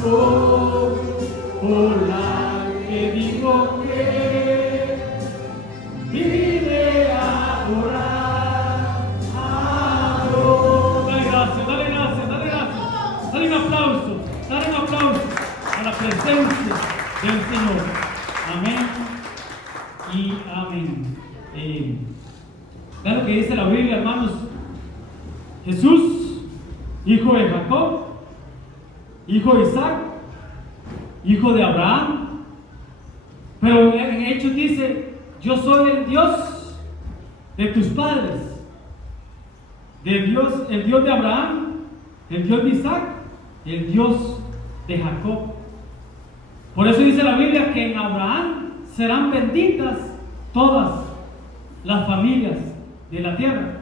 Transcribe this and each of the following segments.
razón por la que digo que vine a orar a Dios. Dale gracias, dale gracias, dale gracias. Dale un aplauso a la presencia del Señor. Amén y amén. Vean lo que dice la Biblia, hermanos. Jesús, hijo de Jacob, hijo de Isaac, hijo de Abraham. Pero en Hechos dice: yo soy el Dios de tus padres, el Dios de Abraham, el Dios de Isaac, el Dios de Jacob. Por eso dice la Biblia que en Abraham serán benditas todas las familias de la tierra.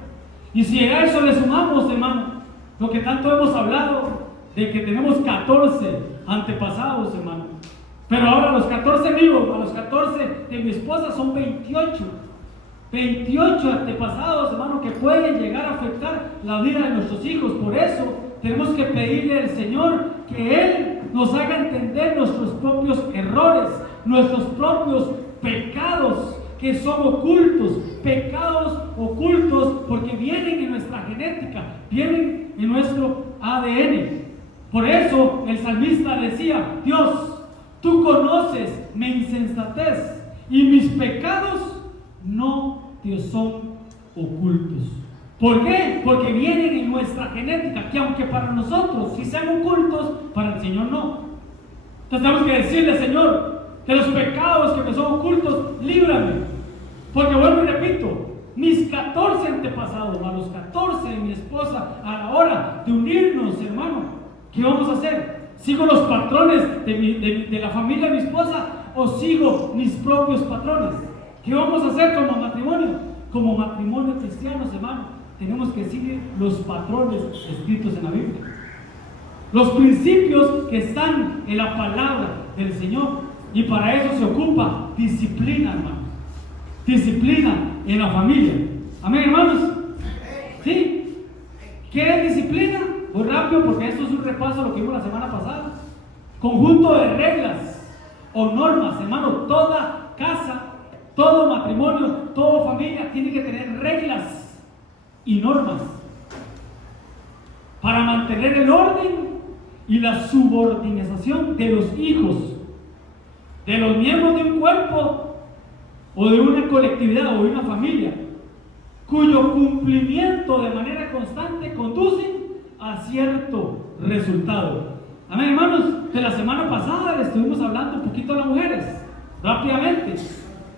Y si a eso le sumamos, hermano, lo que tanto hemos hablado de que tenemos 14 antepasados, hermano, pero ahora los 14 míos, a los 14 de mi esposa son 28 antepasados, hermano, que pueden llegar a afectar la vida de nuestros hijos. Por eso tenemos que pedirle al Señor que Él nos haga entender nuestros propios errores, nuestros propios pecados que son ocultos, pecados ocultos, porque vienen en nuestra genética, vienen en nuestro ADN. Por eso el salmista decía: Dios, tú conoces mi insensatez y mis pecados no te son ocultos. ¿Por qué? Porque vienen en nuestra genética, que aunque para nosotros sí sean ocultos, para el Señor no. Entonces tenemos que decirle: Señor, de los pecados que me son ocultos, líbrame. Porque vuelvo y repito, mis 14 antepasados, a los 14 de mi esposa, a la hora de unirnos, hermano, ¿qué vamos a hacer? ¿Sigo los patrones de la familia de mi esposa o sigo mis propios patrones? ¿Qué vamos a hacer como matrimonio? Como matrimonio cristianos, hermano, tenemos que seguir los patrones escritos en la Biblia, los principios que están en la palabra del Señor. Y para eso se ocupa disciplina, hermano. Disciplina en la familia. Amén, hermanos. ¿Sí? ¿Qué es disciplina? Muy rápido, porque esto es un repaso de lo que vimos la semana pasada. Conjunto de reglas o normas, hermano. Toda casa, todo matrimonio, toda familia tiene que tener reglas y normas para mantener el orden y la subordinación de los hijos, de los miembros de un cuerpo o de una colectividad o de una familia, cuyo cumplimiento de manera constante conducen a cierto resultado. Amén, hermanos. De la semana pasada le estuvimos hablando un poquito a las mujeres, rápidamente.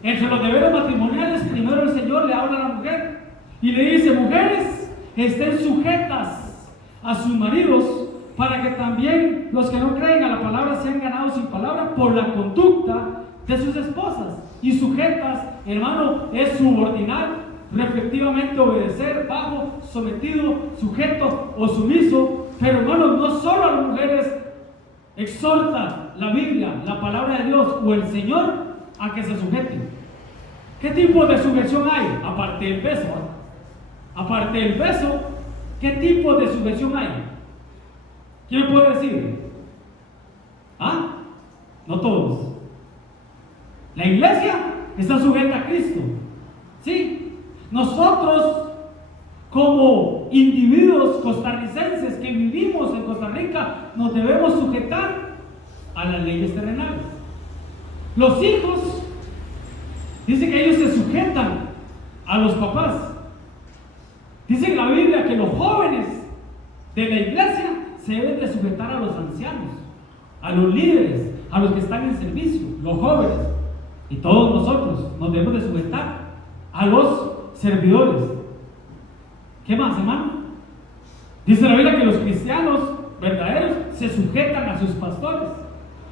Entre los deberes matrimoniales, primero el Señor le habla a la mujer y le dice: mujeres, estén sujetas a sus maridos, para que también los que no creen a la palabra sean ganados sin palabra por la conducta de sus esposas. Y sujetas, hermano, es subordinar, respectivamente obedecer, bajo, sometido, sujeto o sumiso. Pero, hermano, no solo a las mujeres exhorta la Biblia, la palabra de Dios o el Señor a que se sujeten. ¿Qué tipo de sujeción hay? Aparte del beso, aparte del beso, ¿qué tipo de sujeción hay? ¿Quién me puede decir? No todos. La iglesia está sujeta a Cristo. ¿Sí? Nosotros, como individuos costarricenses que vivimos en Costa Rica, nos debemos sujetar a las leyes terrenales. Los hijos, dice que ellos se sujetan a los papás. Dice en la Biblia que los jóvenes de la iglesia se deben de sujetar a los ancianos, a los líderes, a los que están en servicio, los jóvenes. Y todos nosotros nos debemos de sujetar a los servidores. ¿Qué más, hermano? Dice la Biblia que los cristianos verdaderos se sujetan a sus pastores,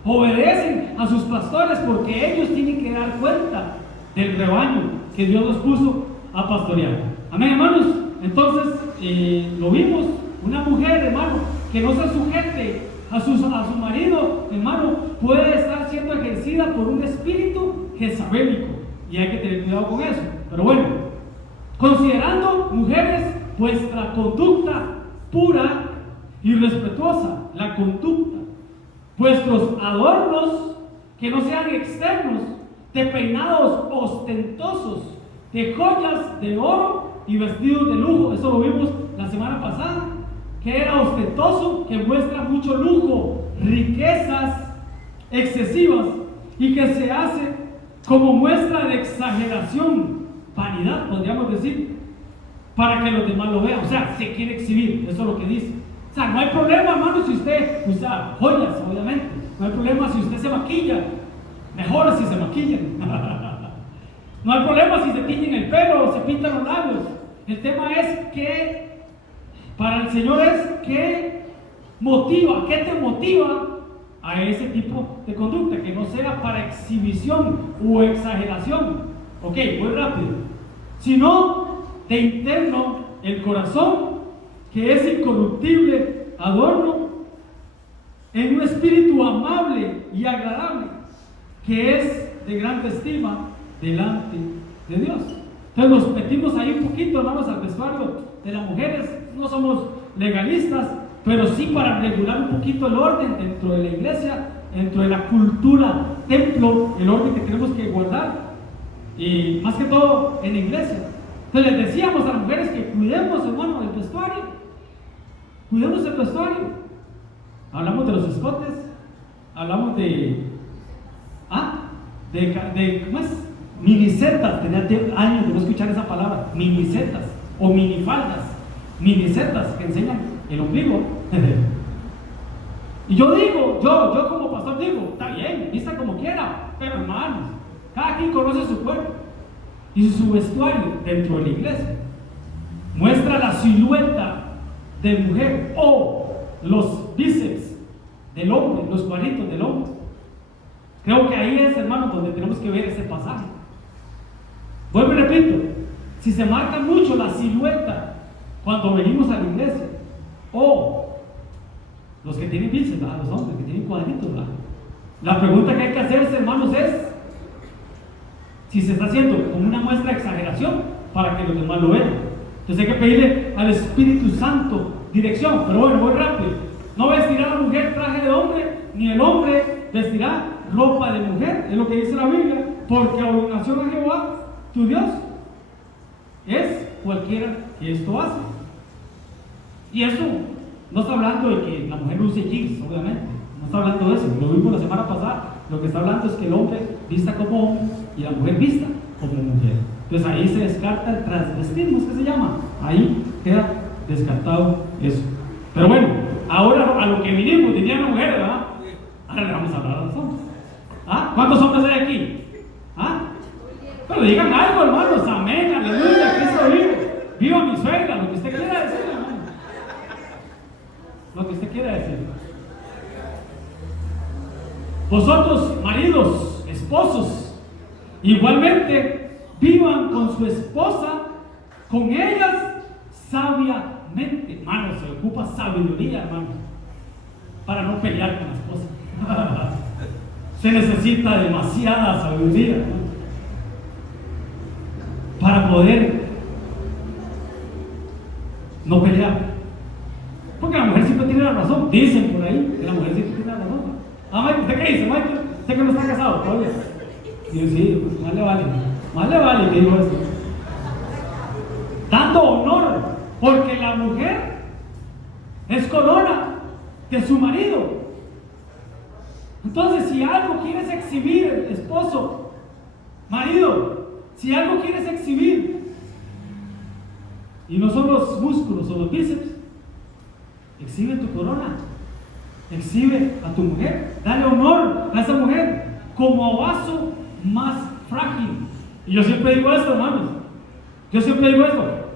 obedecen a sus pastores, porque ellos tienen que dar cuenta del rebaño que Dios los puso a pastorear. Amén, hermanos. Entonces, lo vimos, una mujer, hermano, que no se sujete a su marido, hermano, puede estar siendo ejercida por un espíritu jezabélico, y hay que tener cuidado con eso. Pero bueno, considerando, mujeres, vuestra conducta pura y respetuosa, la conducta vuestros adornos que no sean externos, de peinados ostentosos, de joyas de oro y vestidos de lujo. Eso lo vimos la semana pasada, que era ostentoso, que muestra mucho lujo, riquezas excesivas, y que se hace como muestra de exageración, vanidad, podríamos decir, para que los demás lo vean. O sea, se quiere exhibir, eso es lo que dice. O sea, no hay problema, hermano, si usted usa joyas, obviamente. No hay problema si usted se maquilla, mejor si se maquillan. No hay problema si se tiñen el pelo o se pintan los labios. El tema es que, para el Señor es que motiva, ¿qué te motiva a ese tipo de conducta? Que no sea para exhibición o exageración. Ok, muy rápido. Sino de interno el corazón, que es incorruptible adorno, en un espíritu amable y agradable, que es de gran estima delante de Dios. Entonces nos metimos ahí un poquito, hermanos, al vestuario de las mujeres. No somos legalistas, pero sí para regular un poquito el orden dentro de la iglesia, dentro de la cultura templo, el orden que tenemos que guardar, y más que todo en la iglesia. Entonces les decíamos a las mujeres que cuidemos, hermano, el vestuario. Cuidemos el vestuario. Hablamos de los escotes, hablamos de ¿cómo es? Minisetas. Tenía años de no escuchar esa palabra, minisetas o minifaldas, minisetas que enseñan el ombligo. Y yo digo, yo como pastor digo, está bien, vista como quiera, pero hermanos, cada quien conoce su cuerpo y su vestuario dentro de la iglesia. Muestra la silueta de mujer o los bíceps del hombre, los cuadritos del hombre. Creo que ahí es, hermano, donde tenemos que ver ese pasaje. Vuelvo y repito, si se marca mucho la silueta cuando venimos a la iglesia, o los que tienen bíceps, los hombres que tienen cuadritos, ¿verdad? La pregunta que hay que hacerse, hermanos, es si se está haciendo como una muestra de exageración para que los demás lo vean. Entonces hay que pedirle al Espíritu Santo dirección. Pero bueno, voy rápido. No vestirá la mujer traje de hombre, ni el hombre vestirá ropa de mujer, es lo que dice la Biblia, porque abominación a Jehová tu Dios es cualquiera que esto hace. Y eso no está hablando de que la mujer use jeans, obviamente, no está hablando de eso, lo vimos la semana pasada. Lo que está hablando es que el hombre vista como hombre y la mujer vista como mujer. Entonces ahí se descarta el transvestismo, ¿qué se llama? Ahí queda descartado eso. Pero bueno, ahora a lo que vinimos, dirían las mujeres, ¿verdad? Ahora le vamos a hablar a los hombres. ¿Cuántos hombres hay aquí? Pero digan algo, hermanos, amén, aleluya, Cristo vive. Viva mi suegra, lo que usted quiera decir, hermano. Lo que usted quiera decir. Vosotros, maridos, esposos, igualmente vivan con su esposa, con ellas sabiamente. Hermano, se ocupa sabiduría, hermano, para no pelear con la esposa. Se necesita demasiada sabiduría, hermano, para poder no pelear. Porque la mujer siempre tiene la razón. Dicen por ahí que la mujer siempre tiene la razón. Michael, ¿usted qué dice, Michael? ¿Usted que no está casado todavía? Sí, pues más le vale que digo eso. Dando honor, porque la mujer es corona de su marido. Entonces, si algo quieres exhibir, el esposo, marido, si algo quieres exhibir, y no son los músculos o los bíceps, exhibe tu corona, exhibe a tu mujer, dale honor a esa mujer como a vaso más frágil. Y yo siempre digo esto, hermanos,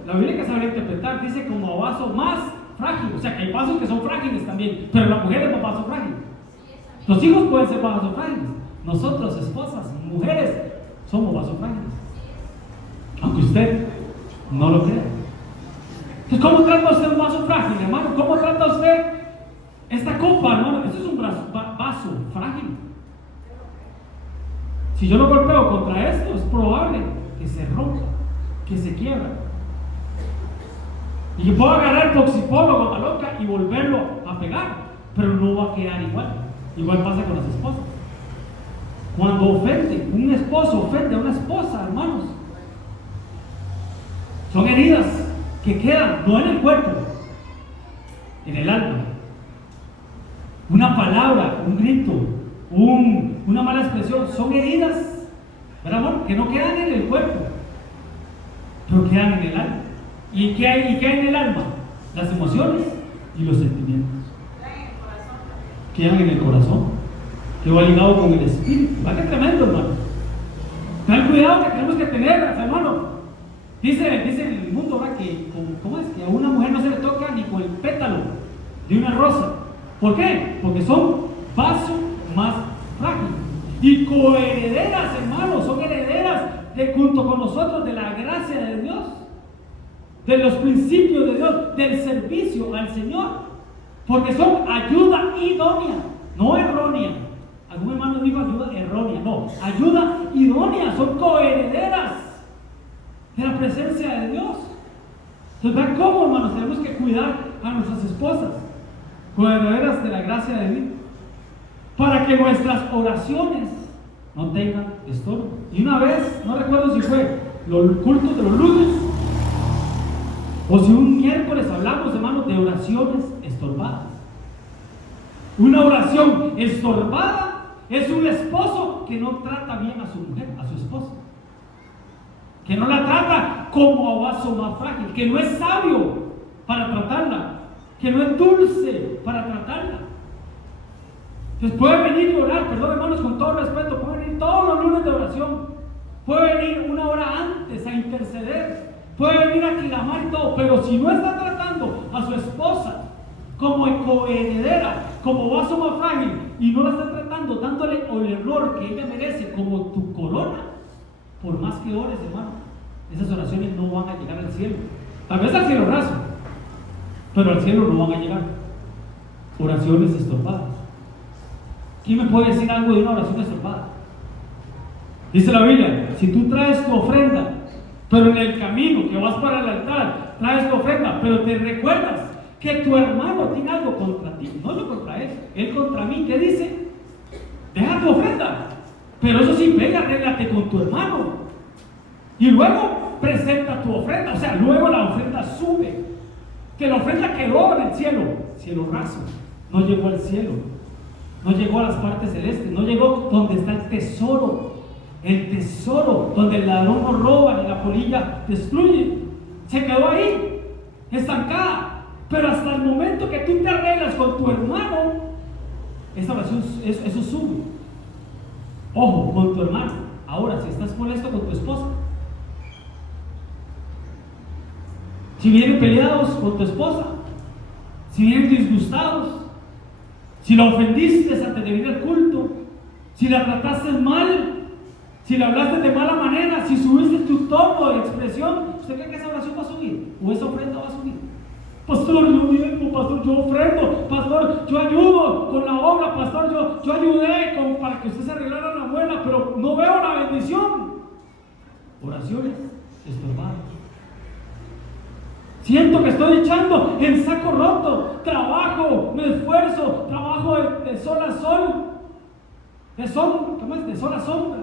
la Biblia que sabe interpretar dice como a vaso más frágil, o sea que hay vasos que son frágiles también, pero la mujer es un vaso frágil. Los hijos pueden ser vasos frágiles, nosotros, esposas, mujeres, somos vasos frágiles, aunque usted no lo crea. Entonces, ¿cómo trata usted un vaso frágil, hermano? ¿Cómo trata usted esta copa, hermano? Esto es un vaso frágil. Si yo lo golpeo contra esto, es probable que se rompa, que se quiebra. Y yo puedo agarrar poxipolo, gota loca y volverlo a pegar, pero no va a quedar igual. Igual pasa con las esposas. Cuando ofende, un esposo ofende a una esposa, hermanos, son heridas que quedan no en el cuerpo, en el alma. Una palabra, un grito, una mala expresión, son heridas, ¿verdad, amor? Que no quedan en el cuerpo, pero quedan en el alma. ¿Y qué hay en el alma? Las emociones y los sentimientos. Quedan en el corazón, que va ligado con el espíritu. Va que tremendo, hermano. Ten cuidado que tenemos que tener, hermano. Dice el mundo ahora que, ¿cómo es? Que a una mujer no se le toca ni con el pétalo de una rosa. ¿Por qué? Porque son vaso más frágil. Y coherederas, hermanos, son herederas junto con nosotros de la gracia de Dios, de los principios de Dios, del servicio al Señor. Porque son ayuda idónea, no errónea. Algún hermano dijo ayuda errónea, no, ayuda idónea, son coherederas de la presencia de Dios. Entonces, vean cómo, hermanos, tenemos que cuidar a nuestras esposas, coherederas de la gracia de Dios, para que nuestras oraciones no tengan estorbo. Y una vez, no recuerdo si fue los cultos de los lunes o si un miércoles hablamos, hermanos, de oraciones estorbadas. Una oración estorbada es un esposo que no trata bien a su mujer, a su esposa, que no la trata como a vaso más frágil, que no es sabio para tratarla, que no es dulce para tratarla. Entonces puede venir y orar, perdón, hermanos, con todo respeto, puede venir todos los lunes de oración, puede venir una hora antes a interceder, puede venir a clamar y todo, pero si no está tratando a su esposa como coheredera, como vaso más frágil, y no la está tratando dándole el honor que ella merece como tu corona, por más que ores, hermano, esas oraciones no van a llegar al cielo. Tal vez al cielo raso, pero al cielo no van a llegar. Oraciones estorbadas. ¿Quién me puede decir algo de una oración estorbada? Dice la Biblia, si tú traes tu ofrenda, pero en el camino que vas para el altar, traes tu ofrenda, pero te recuerdas que tu hermano tiene algo contra ti, no lo contra él contra mí, ¿qué dice? Deja tu ofrenda, pero eso sí, venga, arréglate con tu hermano, y luego presenta tu ofrenda, o sea, luego la ofrenda sube, que la ofrenda quedó en el cielo raso, no llegó al cielo, no llegó a las partes celestes, no llegó donde está el tesoro, donde el ladrón no roba ni la polilla destruye, se quedó ahí, estancada. Pero hasta el momento que tú te arreglas con tu hermano, esa oración, eso sube. Ojo, con tu hermano. Ahora, si estás molesto con tu esposa, si vienen peleados con tu esposa, si vienen disgustados, si la ofendiste antes de venir al culto, si la trataste mal, si le hablaste de mala manera, si subiste tu tono de expresión, ¿usted cree que esa oración va a subir? ¿O esa ofrenda va a subir? Pastor, yo mismo, pastor, yo ofrendo, pastor, yo ayudo con la obra, pastor, yo ayudé para que usted se arreglara la muela, pero no veo la bendición. Oraciones estorbadas. Siento que estoy echando en saco roto, trabajo, me esfuerzo, trabajo de sol a sol, de sol a sombra.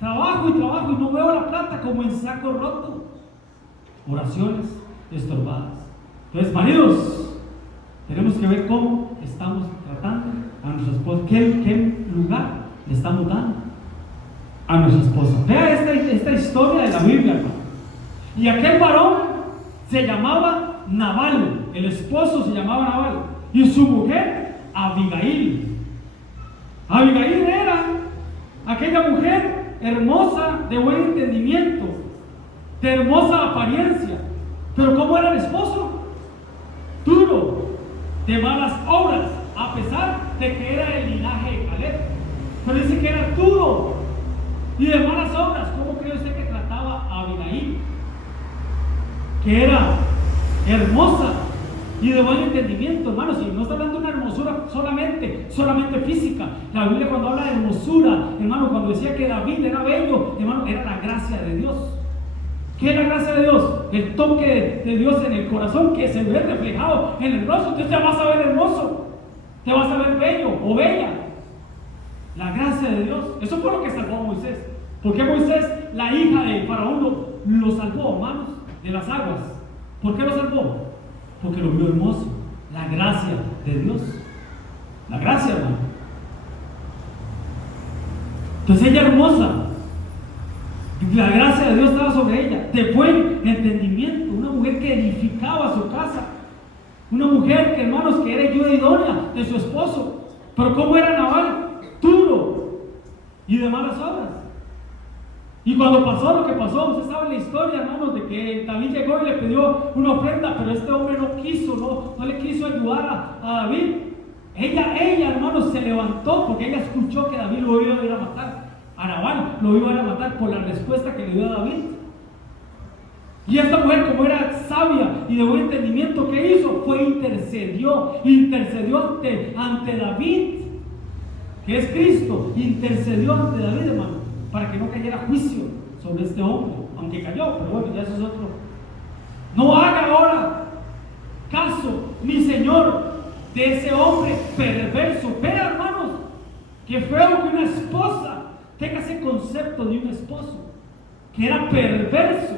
Trabajo y no veo la plata, como en saco roto. Oraciones estorbadas. Entonces, maridos, tenemos que ver cómo estamos tratando a nuestra esposa, qué lugar le estamos dando a nuestra esposa. Vea esta historia de la Biblia, hermano. Y aquel varón se llamaba Nabal, el esposo se llamaba Nabal, y su mujer Abigail. Abigail era aquella mujer hermosa, de buen entendimiento, de hermosa apariencia. Pero ¿cómo era el esposo? Duro, de malas obras, a pesar de que era el linaje de Caleb. Pero dice que era duro y de malas obras. ¿Cómo cree usted que trataba a Abigail? Que era hermosa y de buen entendimiento, hermanos. Y no está hablando de una hermosura solamente física. La Biblia, cuando habla de hermosura, hermano, cuando decía que David era bello, hermano, era la gracia de Dios. ¿Qué es la gracia de Dios? El toque de Dios en el corazón que se ve reflejado en el rostro. Entonces te vas a ver hermoso, te vas a ver bello o bella. gracia de Dios. Eso fue lo que salvó a Moisés. ¿Por qué Moisés, la hija de Faraón, lo salvó, hermanos, de las aguas? ¿Por qué lo salvó? Porque lo vio hermoso. La gracia de Dios. La gracia, hermano. Entonces ella hermosa, la gracia de Dios estaba sobre ella, de buen entendimiento, una mujer que edificaba su casa, una mujer que, hermanos, que era ayuda idónea de su esposo. Pero ¿cómo era Nabal? Duro y de malas obras. Y cuando pasó lo que pasó, usted sabe la historia, hermanos, de que David llegó y le pidió una ofrenda, pero este hombre no quiso, no le quiso ayudar a David. Ella, hermanos, se levantó porque ella escuchó que David lo iba a ir a matar. A Nabal lo iba a ir a matar por la respuesta que le dio a David. Y esta mujer, como era sabia y de buen entendimiento, ¿qué hizo? Intercedió ante David, que es Cristo. Intercedió ante David, hermano, para que no cayera juicio sobre este hombre, aunque cayó, pero bueno, ya eso es otro. No haga ahora caso, mi Señor, de ese hombre perverso. Vea, hermanos, que feo que una esposa tenga ese concepto de un esposo, que era perverso,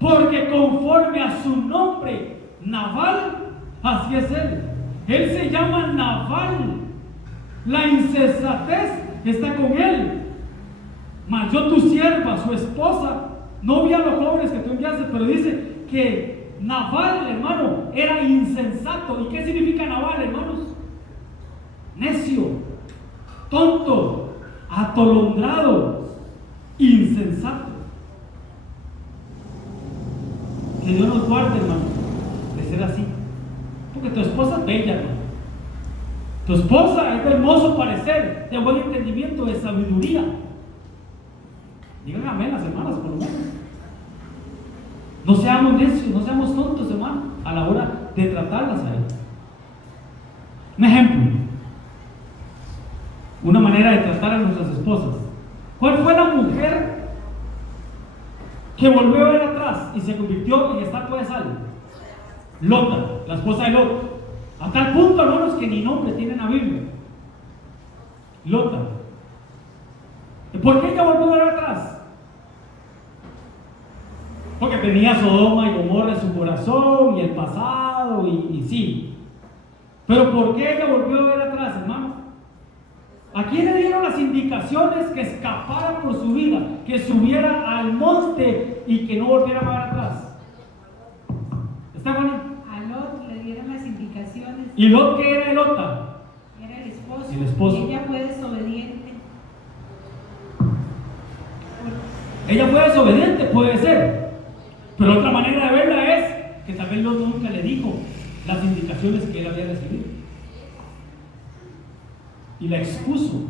porque conforme a su nombre, Nabal, así es él. Él se llama Nabal. La insensatez está con él. Mas yo, tu sierva, su esposa, no vi a los jóvenes que tú enviaste, pero dice que Nabal, hermano, era insensato. ¿Y qué significa Nabal, hermanos? Necio, tonto, atolondrado, insensato. Que Dios nos guarde, hermano, de ser así. Porque tu esposa es bella, hermano. Tu esposa es de hermoso parecer, de buen entendimiento, de sabiduría. Digan amén las hermanas, por lo menos. No seamos necios, no seamos tontos, hermano, a la hora de tratarlas a ellas. Un ejemplo, una manera de tratar a nuestras esposas. ¿Cuál fue la mujer que volvió a ver atrás y se convirtió en estatua de sal? Lota, la esposa de Lot. A tal punto, hermanos, que ni nombre tiene en la Biblia. Lota. ¿Por qué ella volvió a ver atrás? Porque tenía Sodoma y Gomorra en su corazón y el pasado y sí. Pero ¿por qué ella volvió a ver atrás, hermano? ¿A quién le dieron las indicaciones que escapara por su vida, que subiera al monte y que no volviera a ver atrás? Stephanie. A Lot le dieron las indicaciones. ¿Y Lot qué era Lota? Era el esposo. El esposo. Y ella fue desobediente. Ella fue desobediente, puede ser. Pero otra manera de verla es que tal vez Lot nunca le dijo las indicaciones que él había recibido. Y la expuso.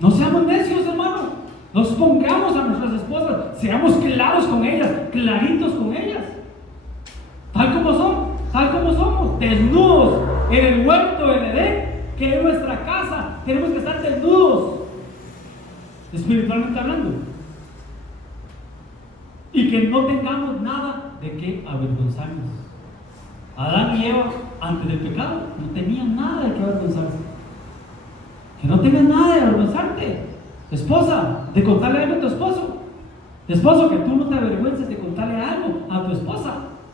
No seamos necios, hermano. Nos pongamos a nuestras esposas, seamos claros con ellas, claritos con ellas. Tal como somos, desnudos en el huerto del Edén, que es nuestra casa. Tenemos que estar desnudos, espiritualmente hablando. Y que no tengamos nada de qué avergonzarnos. Adán y Eva, antes del pecado, no tenían nada de qué avergonzarse. Que no tengas nada de avergonzarte, esposa, de contarle algo a tu esposo. Esposo, que tú no te avergüences de contarle algo a tu esposa.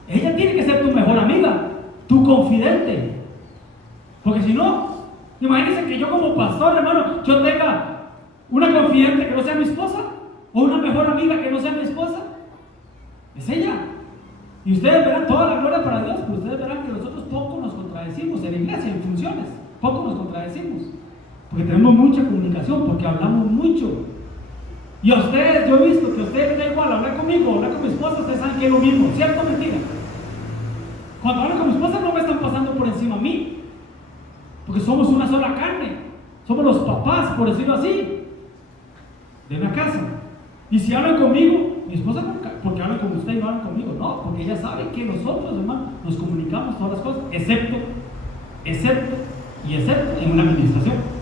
Ella tiene que ser tu mejor amiga, tu confidente. Porque si no, imagínense que yo como pastor, hermano, yo tenga una confidente que no sea mi esposa, o una mejor amiga que no sea mi esposa. Es ella. Y ustedes verán toda la gloria para Dios, pero ustedes verán que nosotros poco nos contradecimos en la iglesia, en funciones. Poco nos contradecimos. Porque tenemos mucha comunicación, porque hablamos mucho. Y a ustedes, yo he visto que a ustedes les da igual hablar conmigo, hablar con mi esposa, ustedes saben que es lo mismo, ¿cierto o mentira? Cuando hablo con mi esposa no me están pasando por encima a mí, porque somos una sola carne, somos los papás, por decirlo así, de una casa. Y si hablan conmigo, mi esposa no, porque hablan con usted y no hablan conmigo, no, porque ella sabe que nosotros, hermano, nos comunicamos todas las cosas, excepto en una administración.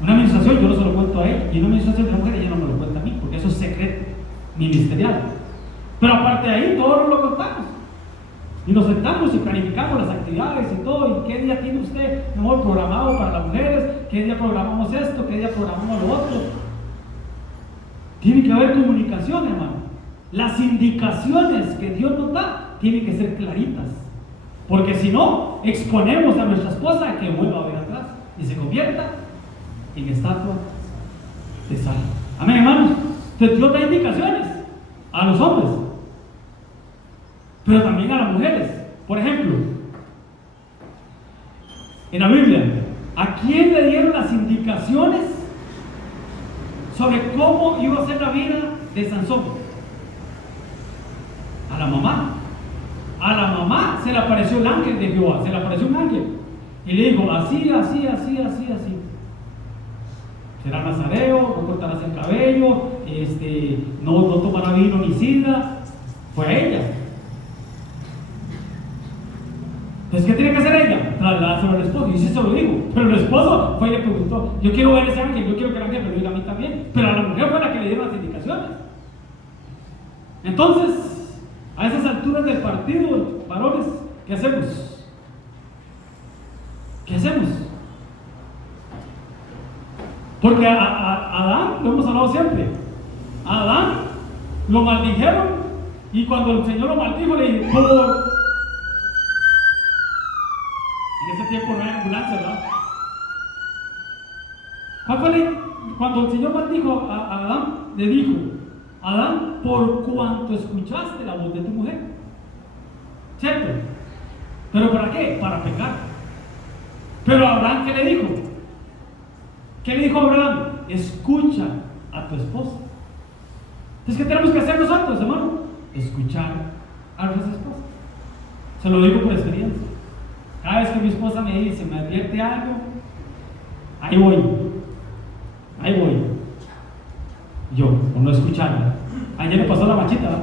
Una administración yo no se lo cuento a ella, y una administración de la mujer ella no me lo cuenta a mí, porque eso es secreto ministerial. Pero aparte de ahí, todos lo contamos. Y nos sentamos y planificamos las actividades y todo, y qué día tiene usted mejor programado para las mujeres, qué día programamos esto, qué día programamos lo otro. Tiene que haber comunicación, hermano. Las indicaciones que Dios nos da tienen que ser claritas, porque si no, exponemos a nuestra esposa a que vuelva a ver atrás y se convierta en estatua de sal. Amén, hermanos. Entonces Dios da indicaciones a los hombres, pero también a las mujeres. Por ejemplo, en la Biblia, ¿a quién le dieron las indicaciones sobre cómo iba a ser la vida de Sansón? A la mamá. A la mamá se le apareció el ángel de Jehová, se le apareció un ángel y le dijo: así, así, así, así, así. Será nazareo, no cortarás el cabello, no tomará vino ni sidra. Fue ella. Entonces, ¿qué tiene que hacer ella? Trasladárselo al esposo. Y sí se lo digo. Pero el esposo fue y le preguntó: yo quiero ver ese ángel, yo quiero que el ángel me lo diga a mí también. Pero a la mujer fue la que le dieron las indicaciones. Entonces, a esas alturas del partido, varones, ¿qué hacemos? ¿Qué hacemos? Porque a Adán, lo hemos hablado siempre, a Adán lo maldijeron, y cuando el Señor lo maldijo le dijo: en ese tiempo no hay ambulancia, ¿verdad? ¿Cuál fue cuando el Señor maldijo a Adán? Le dijo: Adán, por cuanto escuchaste la voz de tu mujer. ¿Cierto? ¿Pero para qué? Para pecar. Pero Abraham, ¿qué le dijo? ¿Qué le dijo Abraham? Escucha a tu esposa. Entonces, ¿qué tenemos que hacer nosotros, hermano? Escuchar a nuestra esposa. Se lo digo por experiencia. Cada vez que mi esposa me dice, me advierte algo, ahí voy. Yo, por no escucharla. Ayer le pasó la machita, ¿verdad?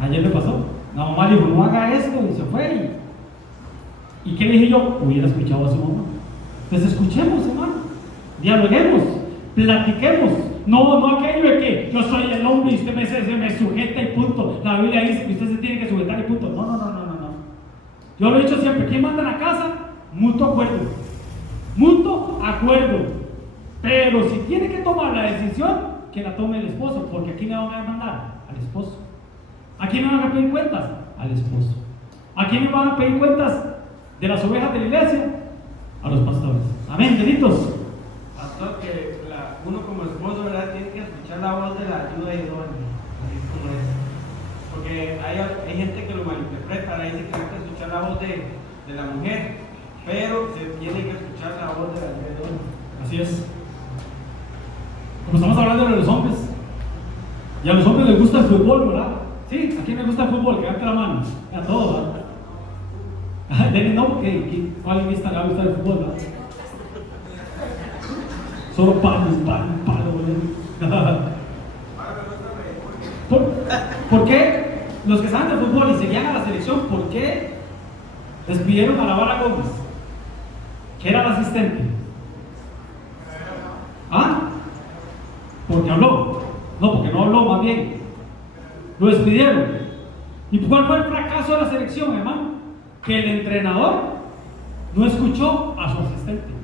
Ayer le pasó. La mamá dijo: no haga esto, y se fue. ¿Y qué le dije yo? Hubiera escuchado a su mamá. Entonces escuchemos, hermano. Dialoguemos, platiquemos. No aquello de que yo soy el hombre y usted me sujeta y punto. La Biblia dice que usted se tiene que sujetar y punto. No. Yo lo he dicho siempre: ¿quién manda en la casa? Mutuo acuerdo. Mutuo acuerdo. Pero si tiene que tomar la decisión, que la tome el esposo, porque aquí le van a demandar al esposo. ¿A quién le van a pedir cuentas? Al esposo. ¿A quién le van a pedir cuentas de las ovejas de la iglesia? A los pastores. Amén, benditos. Pastor, que uno como esposo, ¿verdad?, tiene que escuchar la voz de la ayuda idónea, así como es. Porque hay gente que lo malinterpreta, dice que hay que escuchar la voz de la mujer, pero se tiene que escuchar la voz de la ayuda idónea. Así es. Como estamos hablando de los hombres, y a los hombres les gusta el fútbol, ¿verdad? Sí, ¿a quién les gusta el fútbol? Que levante la mano. A todos, ¿verdad? No, porque ¿cuál lista le va a gustar el fútbol, verdad? Solo palo, ¿verdad? ¿Por qué los que saben de fútbol y seguían a la selección, por qué despidieron a la Vara Gómez, que era el asistente? ¿Ah? Porque habló. No, porque no habló, más bien lo despidieron. ¿Y cuál fue el fracaso de la selección, hermano? Que el entrenador no escuchó a su asistente.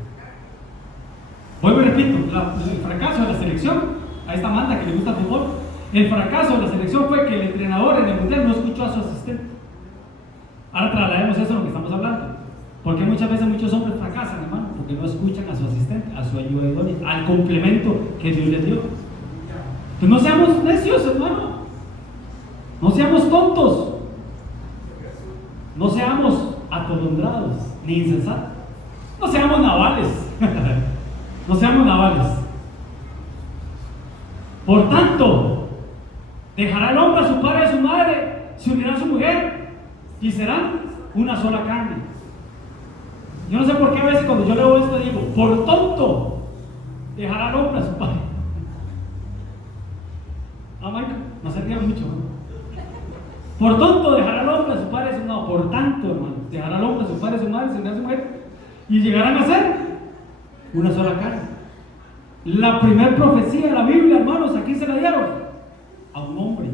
Vuelvo y repito, el fracaso de la selección, a esta Amanda que le gusta el fútbol, el fracaso de la selección fue que el entrenador en el mundial no escuchó a su asistente. Ahora traslademos eso a lo que estamos hablando. Porque muchas veces muchos hombres fracasan, hermano, porque no escuchan a su asistente, a su ayuda idónea, al complemento que Dios les dio. Entonces no seamos necios, hermano. No seamos tontos. No seamos atolondrados ni insensatos. No seamos navales. No seamos navales. Por tanto, dejará el hombre a su padre y a su madre, se unirá a su mujer y serán una sola carne. Yo no sé por qué a veces cuando yo leo esto digo: por tonto, dejará el hombre a su padre. No se rían mucho, ¿no? Por tonto, dejará el hombre a su padre y a su madre. No, por tanto, hermano, dejará el hombre a su padre y a su madre, se unirá a su mujer y llegarán a ser una sola carne. La primera profecía de la Biblia, hermanos, aquí se la dieron a un hombre.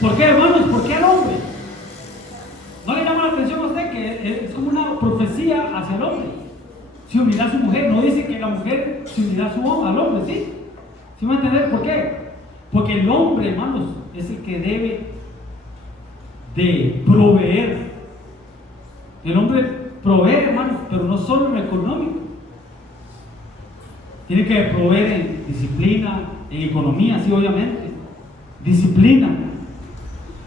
¿Por qué, hermanos? ¿Por qué al hombre? ¿No le llama la atención a usted que es como una profecía hacia el hombre. Se unirá a su mujer, no dice que la mujer se unirá al hombre, ¿sí? ¿Sí van a entender por qué? Porque el hombre, hermanos, es el que debe de proveer. El hombre provee, hermanos, pero no solo en lo económico. Tiene que proveer en disciplina, en economía, sí, obviamente. Disciplina.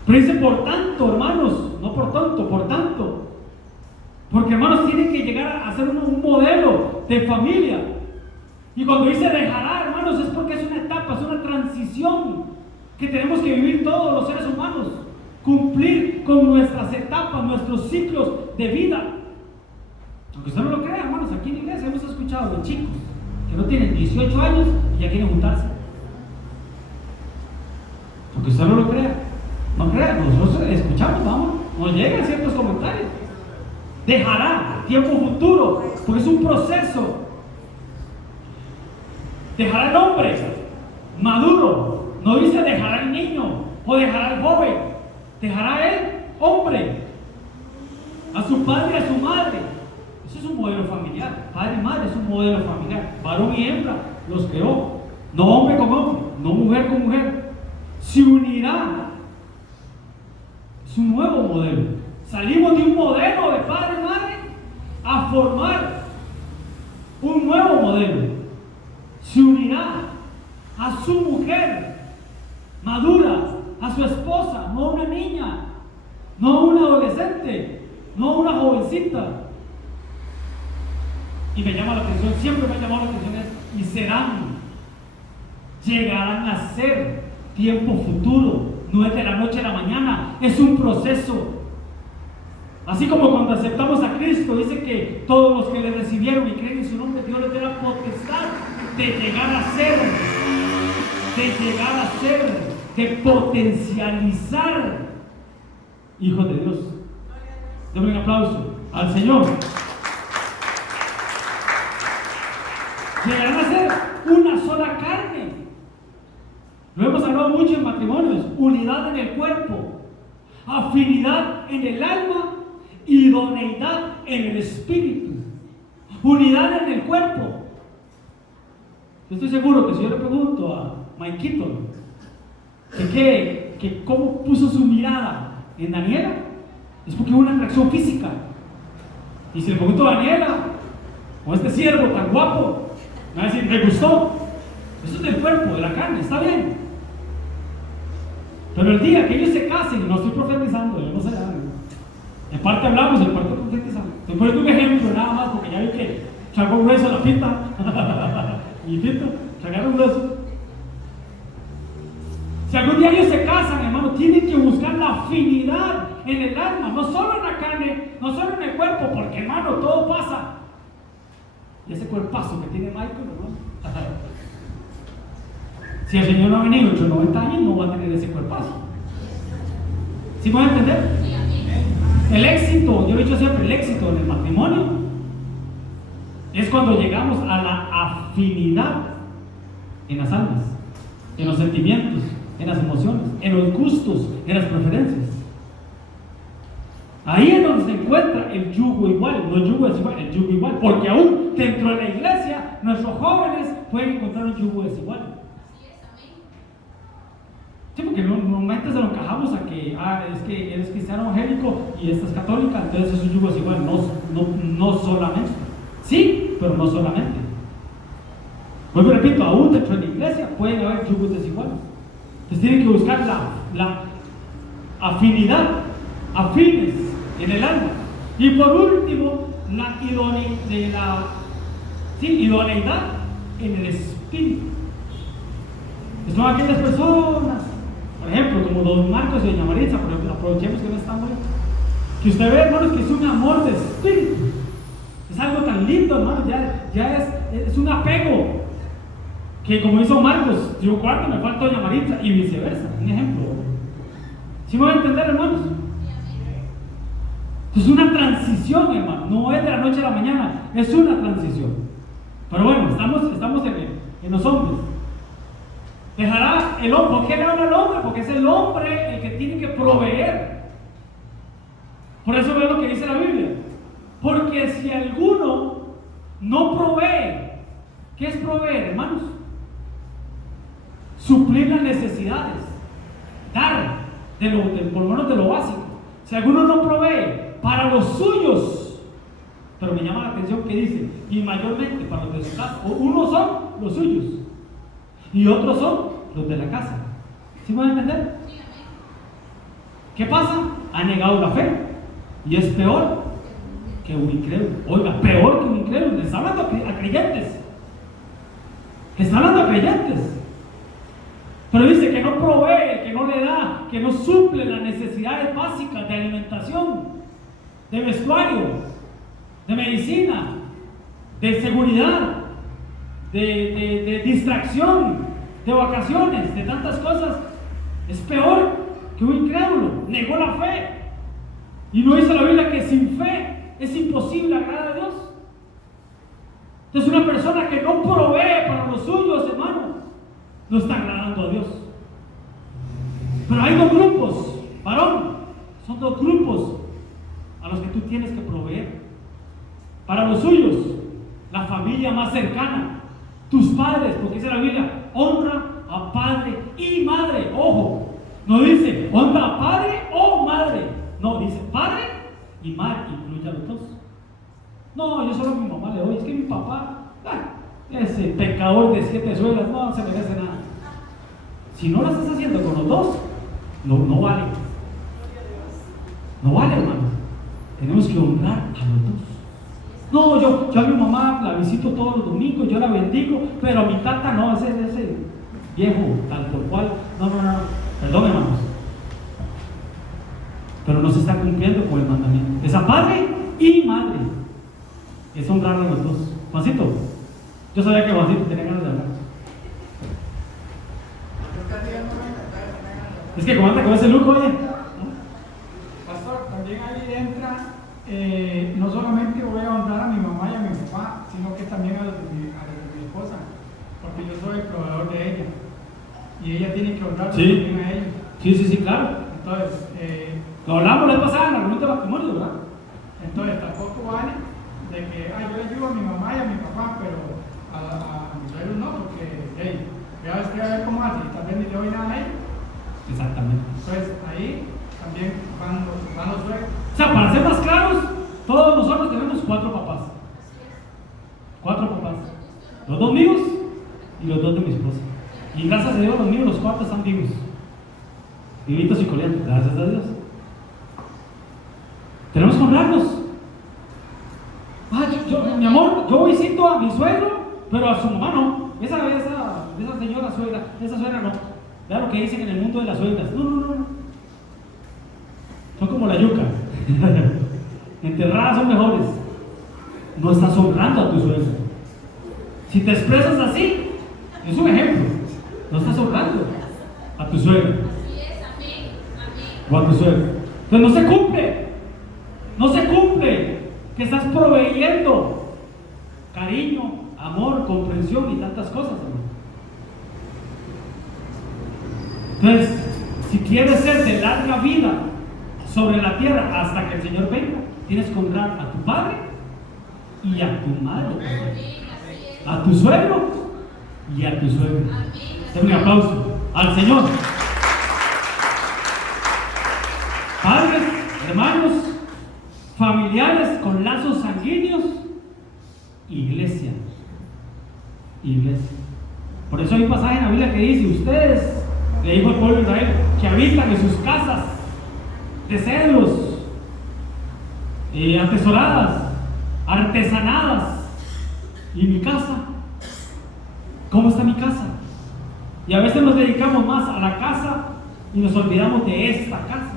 Pero dice por tanto, hermanos, no por tanto, por tanto. Porque, hermanos, tiene que llegar a ser un modelo de familia. Y cuando dice dejará, hermanos, es porque es una etapa, es una transición que tenemos que vivir todos los seres humanos. Cumplir con nuestras etapas, nuestros ciclos de vida. Aunque usted no lo crea, hermanos, aquí en la iglesia hemos escuchado de chicos que no tienen 18 años y ya quieren juntarse. Aunque usted no lo crea, no crea, nosotros escuchamos, vamos, nos llegan ciertos comentarios. Dejará, tiempo futuro, porque es un proceso. Dejará el hombre maduro, no dice dejará el niño o dejará el joven, dejará el hombre a su padre y a su madre. Eso es un modelo familiar. Padre y madre es un modelo familiar. Varón y hembra los creó, no hombre con hombre, no mujer con mujer. Se unirá. Es un nuevo modelo. Salimos de un modelo de padre y madre a formar un nuevo modelo. Se unirá a su mujer madura, a su esposa, no una niña, no una adolescente, no una jovencita. Y me llama la atención, siempre me ha llamado la atención es, y serán, llegarán a ser tiempo futuro, no es de la noche a la mañana, es un proceso. Así como cuando aceptamos a Cristo, dice que todos los que le recibieron y creen en su nombre, Dios les dé la potestad de llegar a ser, de potencializar hijos de Dios. Denme un aplauso al Señor. Llegarán a ser una sola carne. Lo hemos hablado mucho en matrimonios. Unidad en el cuerpo, afinidad en el alma, idoneidad en el espíritu. Unidad en el cuerpo. Yo estoy seguro que si yo le pregunto a Maikito que cómo puso su mirada en Daniela, es porque hubo una atracción física. Y si le pregunto a Daniela, con este siervo tan guapo, me va a decir, me gustó. Eso es del cuerpo, de la carne, está bien. Pero el día que ellos se casen, no estoy profetizando, yo no sé nada. En parte hablamos, en parte profetizamos. Estoy poniendo un ejemplo nada más, porque ya vi que tragó un hueso a la pita. Y pita, tragaron un hueso. Si algún día ellos se casan, hermano, tienen que buscar la afinidad en el alma, no solo en la carne, no solo en el cuerpo, porque, hermano, todo pasa. Y ese cuerpazo que tiene Michael, hermano. Si el Señor no ha venido entre 90 años, no va a tener ese cuerpazo. ¿Sí pueden entender? El éxito, yo lo he dicho siempre, el éxito en el matrimonio es cuando llegamos a la afinidad en las almas, en los sentimientos, en las emociones, en los gustos, en las preferencias. Ahí es donde se encuentra el yugo igual, no el yugo desigual, el yugo igual, porque aún dentro de la iglesia nuestros jóvenes pueden encontrar un yugo desigual. Sí, porque normalmente se lo encajamos a que es que eres cristiano evangélico y esta es católica, entonces es un yugo desigual. No solamente. Sí, pero no solamente. Vuelvo y repito, aún dentro de la iglesia pueden haber yugos desiguales. Entonces tienen que buscar la afinidad, afines en el alma. Y por último, la idoneidad en el espíritu. Son aquellas personas, por ejemplo, como don Marcos y doña Maritza, por ejemplo, aprovechemos que no están hoy, que usted ve, hermanos, que es un amor de espíritu. Es algo tan lindo, hermano, ya es un apego. Que como hizo Marcos, yo cuarto, me falta doña Maritza y viceversa, un ejemplo. ¿Sí me van a entender, hermanos? Es una transición, hermano, no es de la noche a la mañana, es una transición. Pero bueno, estamos en los hombres. Dejará el hombre. ¿Por qué le habla al hombre? Porque es el hombre el que tiene que proveer. Por eso veo lo que dice la Biblia. Porque si alguno no provee, ¿qué es proveer, hermanos? Suplir las necesidades, dar por lo menos de lo básico. Si alguno no provee para los suyos, pero me llama la atención que dice, y mayormente para los de su casa, unos son los suyos y otros son los de la casa. ¿Sí me van a entender? ¿Qué pasa? Ha negado la fe y es peor que un incrédulo. Oiga, peor que un incrédulo. Le está hablando a creyentes. Le está hablando a creyentes. Pero dice que no provee, que no le da, que no suple las necesidades básicas de alimentación, de vestuario, de medicina, de seguridad, de distracción, de vacaciones, de tantas cosas. Es peor que un incrédulo. Negó la fe. Y no dice la Biblia que sin fe es imposible agradar a Dios. Entonces una persona que no provee para los suyos, hermano, no está agradando a Dios. Pero hay dos grupos, varón, son dos grupos a los que tú tienes que proveer. Para los suyos, la familia más cercana, tus padres, porque dice la Biblia, honra a padre y madre. Ojo, no dice honra a padre o madre, no, dice padre y madre, incluye a los dos. No, yo solo a mi mamá le doy, es que mi papá, ese pecador de 7 suegras, no se merece nada. Si no lo estás haciendo con los dos, no vale. No vale, hermano. Tenemos que honrar a los dos. No, yo a mi mamá la visito todos los domingos, yo la bendigo, pero a mi tata no, ese viejo, tal por cual. No. Perdón, hermanos. Pero no se está cumpliendo con el mandamiento. Es a padre y madre. Es honrar a los dos. Juancito, yo sabía que Juancito tenía ganas de hablar. Es que como anda con ese look, oye. Pastor, también ahí entra, no solamente voy a honrar a mi mamá y a mi papá, sino que también a los de mi esposa, porque yo soy el proveedor de ella y ella tiene que honrar también a ellos. Sí, claro. Entonces, lo hablamos la vez pasada en la reunión de matrimonio, ¿verdad? entonces tampoco vale de que yo le ayudo a mi mamá y a mi papá, pero a mi suegro no, porque ya ves que a ver cómo hace y también ni le doy nada a ellos. Exactamente. Entonces ahí también van los suegros. O sea, para ser más claros, todos nosotros tenemos 4 papás. 4 papás. Los 2 míos y los 2 de mi esposa. Y gracias a Dios, los míos, los 4 están vivos. Vivitos y coleando, gracias a Dios. Tenemos que honrarnos. Mi amor, yo visito a mi suegro, pero a su mamá no. Esa señora suegra, esa suegra no. Vea lo que dicen en el mundo de las suegras. No. Son como la yuca. Enterradas son mejores. No estás honrando a tu suegro. Si te expresas así, es un ejemplo. No estás honrando a tu suegro. O a tu suegro. Entonces no se cumple. No se cumple que estás proveyendo cariño, amor, comprensión y tantas cosas, hermano. Entonces, si quieres ser de larga vida sobre la tierra hasta que el Señor venga, tienes que honrar a tu padre y a tu madre, a tu suegro y a tu suegra. Den un aplauso al Señor. Padres, hermanos, familiares con lazos sanguíneos, iglesia. Por eso hay un pasaje en la Biblia que dice: ustedes, le dijo al pueblo de Israel, que habitan en sus casas de cedros, atesoradas, artesanadas. ¿Y mi casa? ¿Cómo está mi casa? Y a veces nos dedicamos más a la casa y nos olvidamos de esta casa.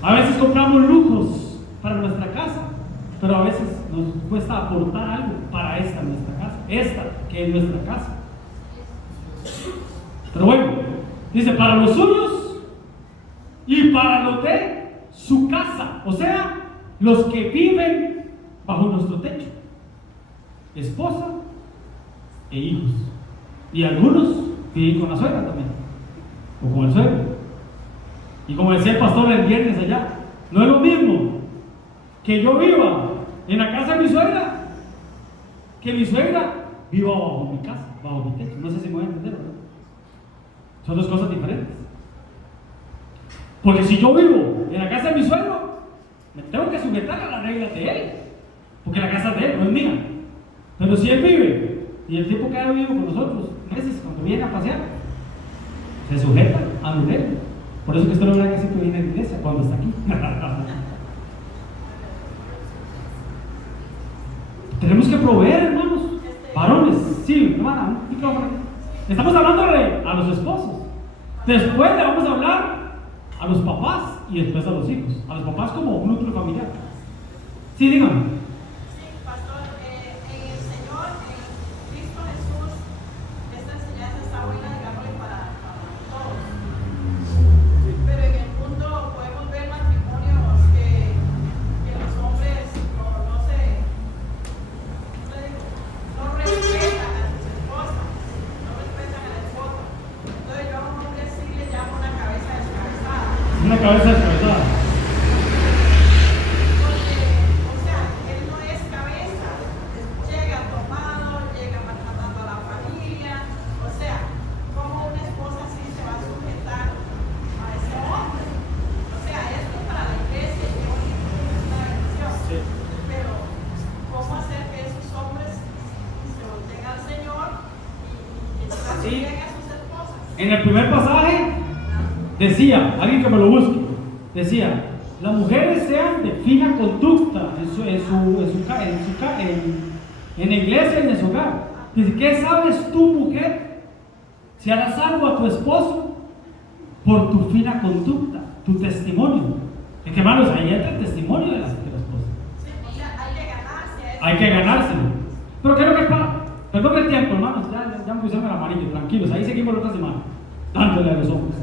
A veces compramos lujos para nuestra casa, pero a veces nos cuesta aportar algo para esta nuestra casa, esta que es nuestra casa. Pero bueno, dice: para los suyos y para los de su casa, o sea, los que viven bajo nuestro techo, esposa e hijos. Y algunos viven con la suegra también, o con el suegro. Y como decía el pastor el viernes allá, no es lo mismo que yo viva en la casa de mi suegra, que mi suegra viva bajo mi casa, bajo mi techo. No sé si me voy a entender, ¿verdad? Son dos cosas diferentes. Porque si yo vivo en la casa de mi suegro, me tengo que sujetar a las reglas de él, porque la casa es de él, no es mía. Pero si él vive, y el tiempo que ha vivido con nosotros, meses, cuando viene a pasear, se sujeta a mi regla. Por eso que usted lo verá que siempre viene a la iglesia cuando está aquí. Tenemos que proveer, hermanos. Varones, sí, hermana, un micrófono. Estamos hablándole a los esposos. Después le vamos a hablar a los papás y después a los hijos. A los papás como un núcleo familiar. Sí, díganme. Sí, pastor, en el Señor, en Cristo Jesús, esta enseñanza está buena, digámosle, para todos. Pero en el mundo podemos ver matrimonios que los hombres no respetan a sus esposas, no respetan a la esposa. Entonces yo a un hombre sí le llamo una cabeza descabezada. Una cabeza descabezada. Porque, o sea, él no es cabeza, llega tomado, llega maltratando a la familia. O sea, ¿cómo una esposa así se va a sujetar a ese hombre? O sea, esto es para la iglesia y es una bendición. Sí. Pero, ¿cómo hacer que esos hombres se volteen al Señor y traten a sus esposas? En el primer pasaje decía, alguien que me lo busque, decía, las mujeres sean de fina conducta en la iglesia y en su hogar. Dice, ¿qué sabes tú, mujer, si harás algo a tu esposo por tu fina conducta, tu testimonio? Es que, hermanos, ahí entra el testimonio de la esposa. Sí, o sea, hay que ganarse a eso. Hay que ganárselo. Pero ¿qué es lo que pasa? Perdón el tiempo, hermanos, ya me pusieron el amarillo, tranquilos, ahí seguimos la otra semana, dándole a los hombres.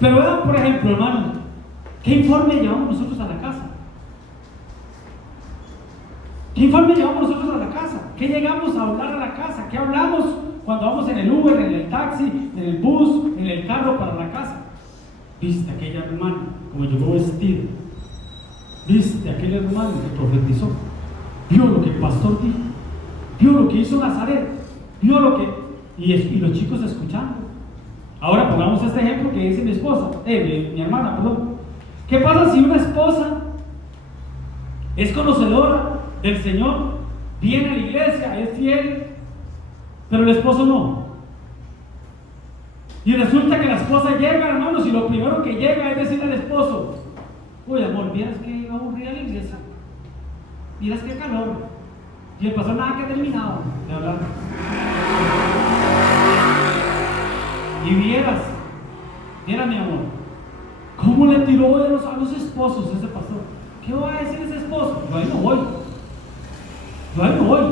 Pero vean, por ejemplo, hermanos, ¿qué informe llevamos nosotros a la casa? ¿Qué informe llevamos nosotros a la casa? ¿Qué llegamos a hablar a la casa? ¿Qué hablamos cuando vamos en el Uber, en el taxi, en el bus, en el carro para la casa? ¿Viste aquella hermana como llegó vestida? ¿Viste aquel hermano que profetizó? ¿Vio lo que el pastor dijo? ¿Vio lo que hizo Nazaret? ¿Vio lo que...? Y los chicos escuchando. Ahora pongamos este ejemplo que dice mi esposa, mi hermana, perdón. ¿Qué pasa si una esposa es conocedora del Señor, viene a la iglesia, es fiel, pero el esposo no? Y resulta que la esposa llega, hermanos, y lo primero que llega es decirle al esposo, uy, amor, vieras que aburrida la iglesia, vieras qué calor. Y el pastor nada que ha terminado de hablar. Y vieras mi amor, ¿cómo le tiró a los esposos ese pastor? ¿Qué va a decir ese esposo? Yo ahí no voy,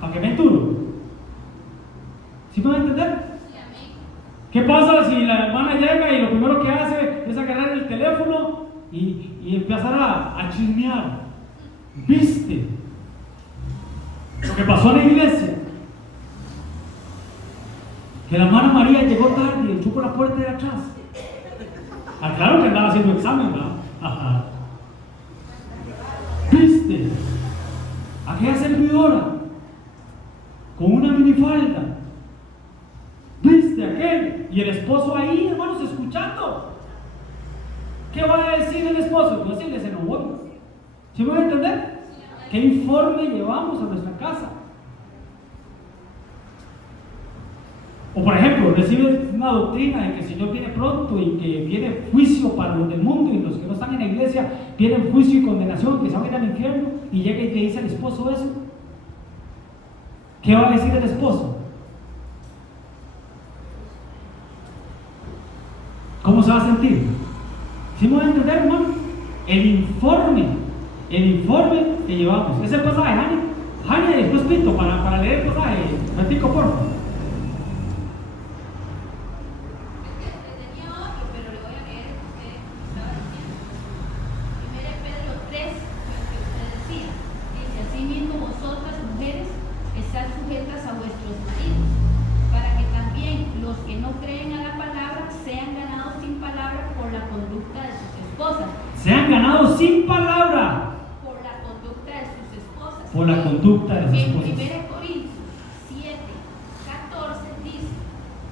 ¿para qué me enturo? ¿Sí me van a entender? ¿Qué pasa si la hermana llega y lo primero que hace es agarrar el teléfono y empezar a chismear? ¿Viste lo que pasó en la iglesia? Que la hermana María llegó tarde y entró por la puerta de atrás. Ah, claro que andaba haciendo examen, ¿verdad? Ajá. ¿Viste? Aquella servidora con una minifalda. ¿Viste aquel? Y el esposo ahí, hermanos, escuchando. ¿Qué va a decir el esposo? Yo sí les no voy. ¿Sí me van a entender? ¿Qué informe llevamos a nuestra casa? O por ejemplo, recibe una doctrina de que el Señor viene pronto y que viene juicio para los del mundo y los que no están en la iglesia vienen juicio y condenación, que se van a ir al infierno, y llega y le dice al esposo eso. ¿Qué va a decir el esposo? ¿Cómo se va a sentir? ¿Sí me van a entender, hermano? El informe que llevamos. Es el pasaje, Jania, y después Pito, para leer el pasaje. Platico, por favor. hermanos, sin palabra, por la conducta de sus esposas. por la conducta de sus En 1 esposas. Corintios 7, 14 dice,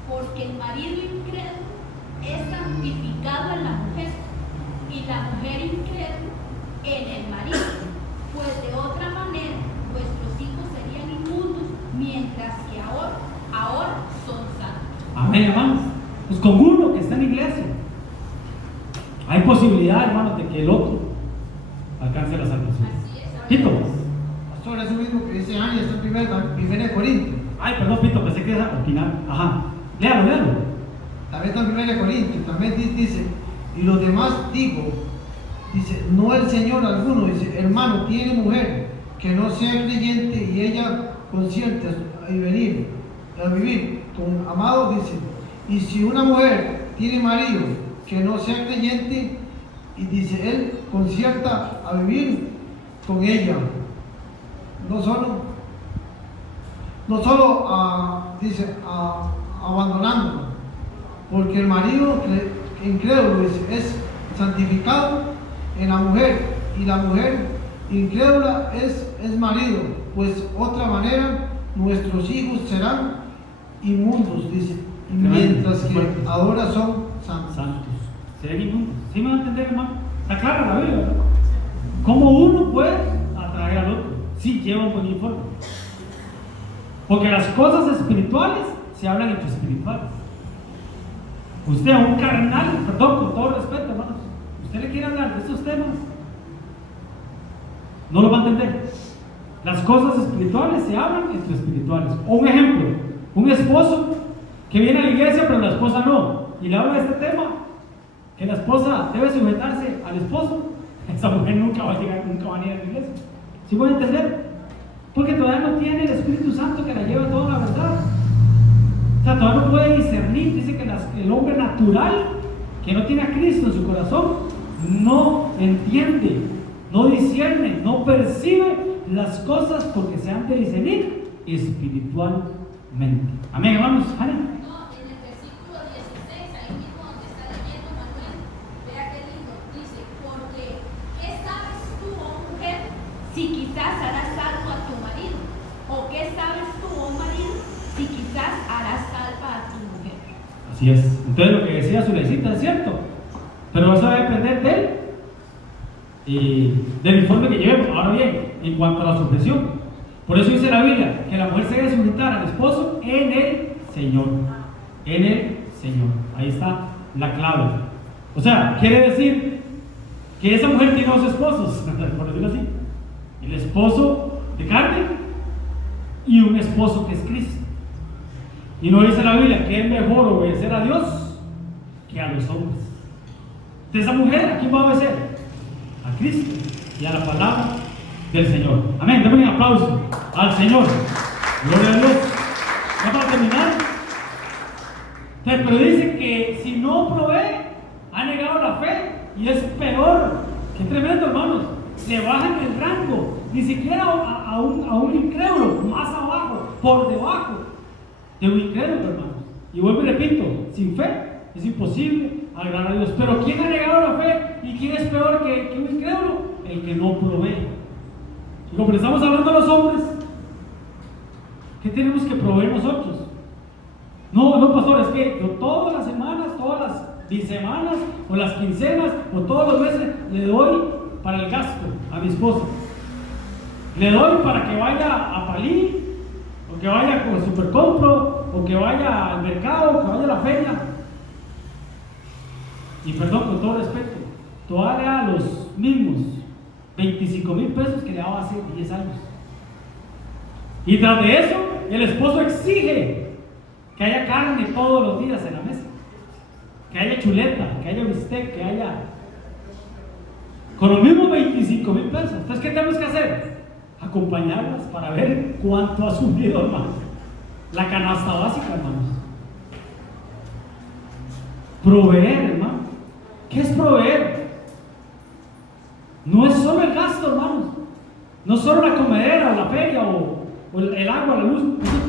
porque el marido incrédulo es santificado en la mujer y la mujer incrédula en el marido, pues de otra manera vuestros hijos serían inmundos, mientras que ahora son santos. Amén, hermanos. Pues con uno que está en la iglesia, hay posibilidad, hermanos, de que el otro alcance la salvación. Así es. Pito. Pastor, eso mismo que dice Ángel está en 1 Corintios. Ay, perdón, Pito, pensé que era al final. Ajá. Léalo. También está en 1 Corintios. También dice, y los demás digo, dice, no el Señor alguno, dice, hermano, tiene mujer que no sea creyente y ella consciente a vivir con amado, dice, y si una mujer tiene marido que no sea creyente y dice él concierta a vivir con ella, no solo dice abandonándola, porque el marido incrédulo dice, es santificado en la mujer y la mujer incrédula es marido, pues otra manera nuestros hijos serán inmundos, dice, y mientras que ahora son santos. Serían inmundos. ¿Sí me van a entender, hermano? Está clara la Biblia, ¿verdad? ¿Cómo uno puede atraer al otro? Sí, lleva un buen informe. Porque las cosas espirituales se hablan entre espirituales. Usted a un carnal, perdón, con todo respeto, hermanos, usted le quiere hablar de estos temas, no lo va a entender. Las cosas espirituales se hablan entre espirituales. O un ejemplo, un esposo que viene a la iglesia pero la esposa no, y le habla de este tema, que la esposa debe sujetarse al esposo, esa mujer nunca va a llegar, nunca va a ir a la iglesia. ¿Sí pueden entender? Porque todavía no tiene el Espíritu Santo que la lleve a toda la verdad. O sea, todavía no puede discernir. Dice que el hombre natural, que no tiene a Cristo en su corazón, no entiende, no discierne, no percibe las cosas porque se han de discernir espiritualmente. Amén, hermanos. ¿Vale? No, en el versículo 16, ahí mismo donde está leyendo Manuel, vea qué lindo, dice, porque ¿qué sabes tú, oh mujer, si quizás harás algo a tu marido? ¿O qué sabes tú, oh marido, si quizás harás salva a tu mujer? Así es. Entonces lo que decía Zulecita es cierto, pero eso va a depender de él y del informe que llevemos. Ahora bien, en cuanto a la sujeción, por eso dice la Biblia que la mujer se debe sujetar al esposo en el Señor. En el Señor. Ahí está la clave. O sea, quiere decir que esa mujer tiene dos esposos, por decirlo así. El esposo de carne y un esposo que es Cristo. Y no dice la Biblia que es mejor obedecer a Dios que a los hombres. De esa mujer, ¿a quién va a obedecer? A Cristo y a la palabra del Señor. Amén. Denme un aplauso al Señor. Gloria a Dios. Ya para terminar. Pero dice que si no provee, ha negado la fe y es peor. Qué tremendo, hermanos. Le bajan el rango. Ni siquiera a un incrédulo, más abajo, por debajo de un incrédulo, hermanos. Y vuelvo y repito, sin fe es imposible agradar a Dios. Pero ¿quién ha negado la fe y quién es peor que un incrédulo? El que no provee. Y como le estamos hablando a los hombres, ¿qué tenemos que proveer nosotros? No, pastor, es que yo todas las semanas, todas las bisemanas, o las quincenas, o todos los meses, le doy para el gasto a mi esposa. Le doy para que vaya a Palí, o que vaya con el supercompro, o que vaya al mercado, o que vaya a la feria. Y perdón, con todo respeto, todavía le da los mismos 25,000 pesos que le daba hace 10 años. Y tras de eso, el esposo exige que haya carne todos los días en la mesa, que haya chuleta, que haya bistec, que haya... Con los mismos 25,000 pesos. Entonces, ¿qué tenemos que hacer? Acompañarlas para ver cuánto ha subido, hermanos. La canasta básica, hermanos. Proveer, hermano. ¿Qué es proveer? No es solo el gasto, hermanos. No solo la comedera o la feria o el agua, la luz.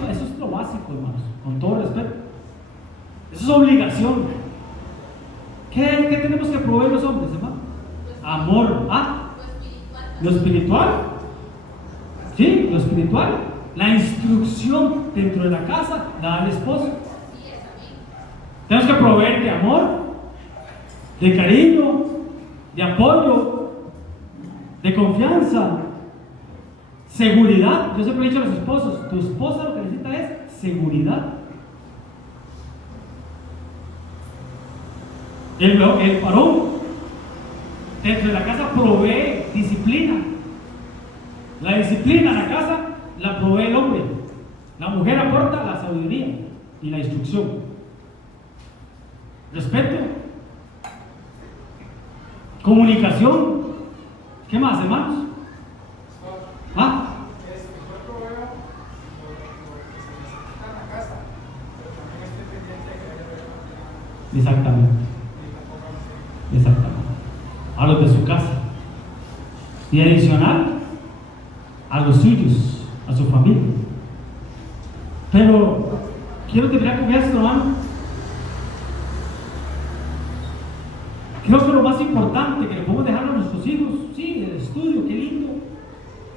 Eso es lo básico, hermanos. Con todo respeto. Eso es obligación. ¿Qué tenemos que proveer los hombres, hermano? Pues Amor. Lo espiritual. Sí, lo espiritual. La instrucción dentro de la casa la da el esposo. Tenemos que proveer de amor, de cariño, de apoyo, de confianza, seguridad. Yo siempre he dicho a los esposos, tu esposa lo que necesita es seguridad. El varón dentro de la casa provee disciplina. La disciplina en la casa la provee el hombre. La mujer aporta la sabiduría y la instrucción. Respeto. Comunicación. ¿Qué más, hermanos? ¿Ah? Exactamente. Exactamente. A los de su casa. Y adicional, a los suyos, a su familia. Pero quiero terminar con esto, hermano. Creo que lo más importante que le podemos dejar a nuestros hijos, sí, el estudio, qué lindo.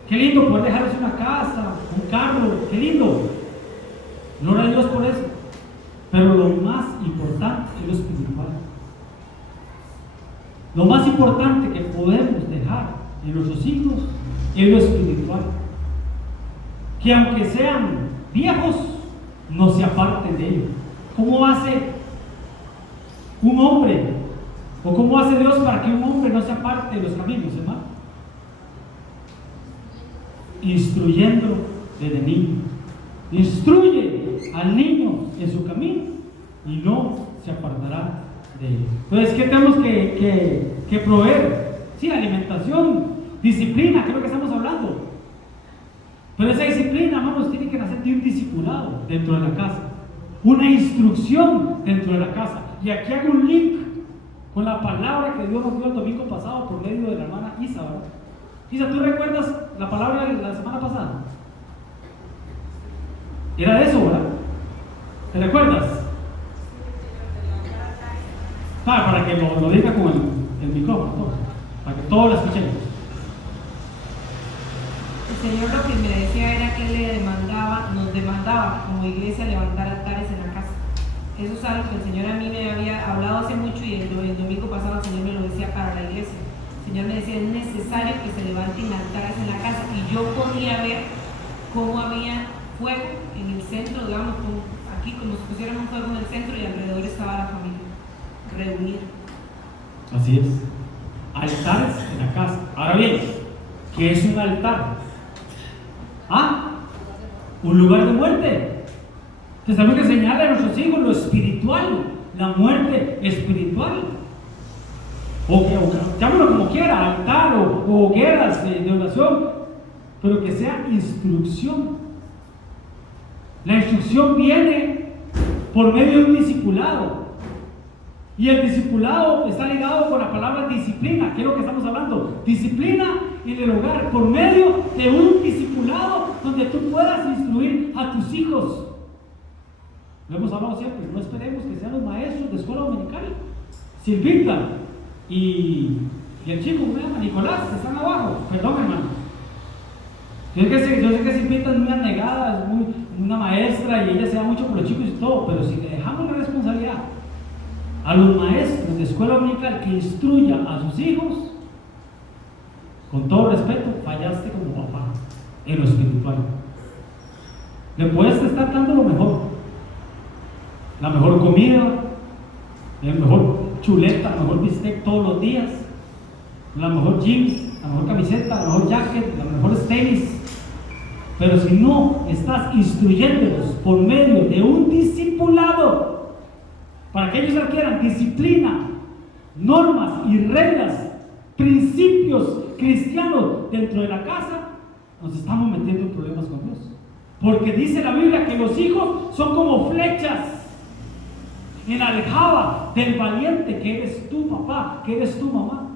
Qué lindo poder dejarles una casa, un carro, qué lindo. Gloria a Dios por eso. Pero lo más importante es lo espiritual. Lo más importante que podemos dejar en nuestros hijos es lo espiritual. Que aunque sean viejos, no se aparten de ellos. ¿Cómo hace un hombre? ¿O cómo hace Dios para que un hombre no se aparte de los caminos, hermano? Instruyéndolo desde niño. Instruye al niño en su camino y no se apartará de él. Entonces, ¿qué tenemos que proveer? Sí, alimentación, disciplina, que es lo que estamos hablando. Pero esa disciplina, hermanos, tiene que nacer de un discipulado dentro de la casa, una instrucción dentro de la casa. Y aquí hago un link con la palabra que Dios nos dio el domingo pasado por medio de la hermana Isa, ¿verdad? Isa, ¿tú recuerdas la palabra de la semana pasada? Era de eso, ¿verdad? ¿Te recuerdas? Para que lo diga con el micrófono, para que todos lo escuchemos. El Señor lo que me decía era que Él nos demandaba como iglesia levantar altares en la casa. Eso es algo que el Señor a mí me había hablado hace mucho y el domingo pasado el Señor me lo decía para la iglesia. El Señor me decía, es necesario que se levanten altares en la casa. Y yo podía ver cómo había fuego en el centro, digamos, aquí como si pusieran un fuego en el centro y alrededor estaba la familia reunida. Así es. Altares en la casa. Ahora bien, ¿qué es un altar? Un lugar de muerte. Entonces tenemos que enseñarle a nuestros hijos lo espiritual, la muerte espiritual. O llámalo como quiera, altar o hogueras de oración, pero que sea instrucción. La instrucción viene por medio de un discipulado. Y el discipulado está ligado con la palabra disciplina, que es lo que estamos hablando. Disciplina en el hogar, por medio de un discipulado donde tú puedas instruir a tus hijos. Lo hemos hablado siempre, no esperemos que sean los maestros de escuela dominical. Silvita y el chico, ¿cómo se llama? Nicolás, que están abajo. Perdón, hermano. Yo sé que Silvita es muy anegada, es muy una maestra y ella se da mucho por los chicos y todo, pero si le dejamos la responsabilidad a los maestros de escuela dominical que instruyan a sus hijos, con todo respeto, fallaste como papá en lo espiritual. Le puedes estar dando lo mejor, la mejor comida, el mejor chuleta, el mejor bistec todos los días, la mejor jeans, la mejor camiseta, la mejor jacket, las mejores tenis. Pero si no estás instruyéndolos por medio de un discipulado, para que ellos adquieran disciplina, normas y reglas, principios cristianos dentro de la casa, nos estamos metiendo en problemas con Dios. Porque dice la Biblia que los hijos son como flechas en la aljaba del valiente que eres tú, papá, que eres tu mamá.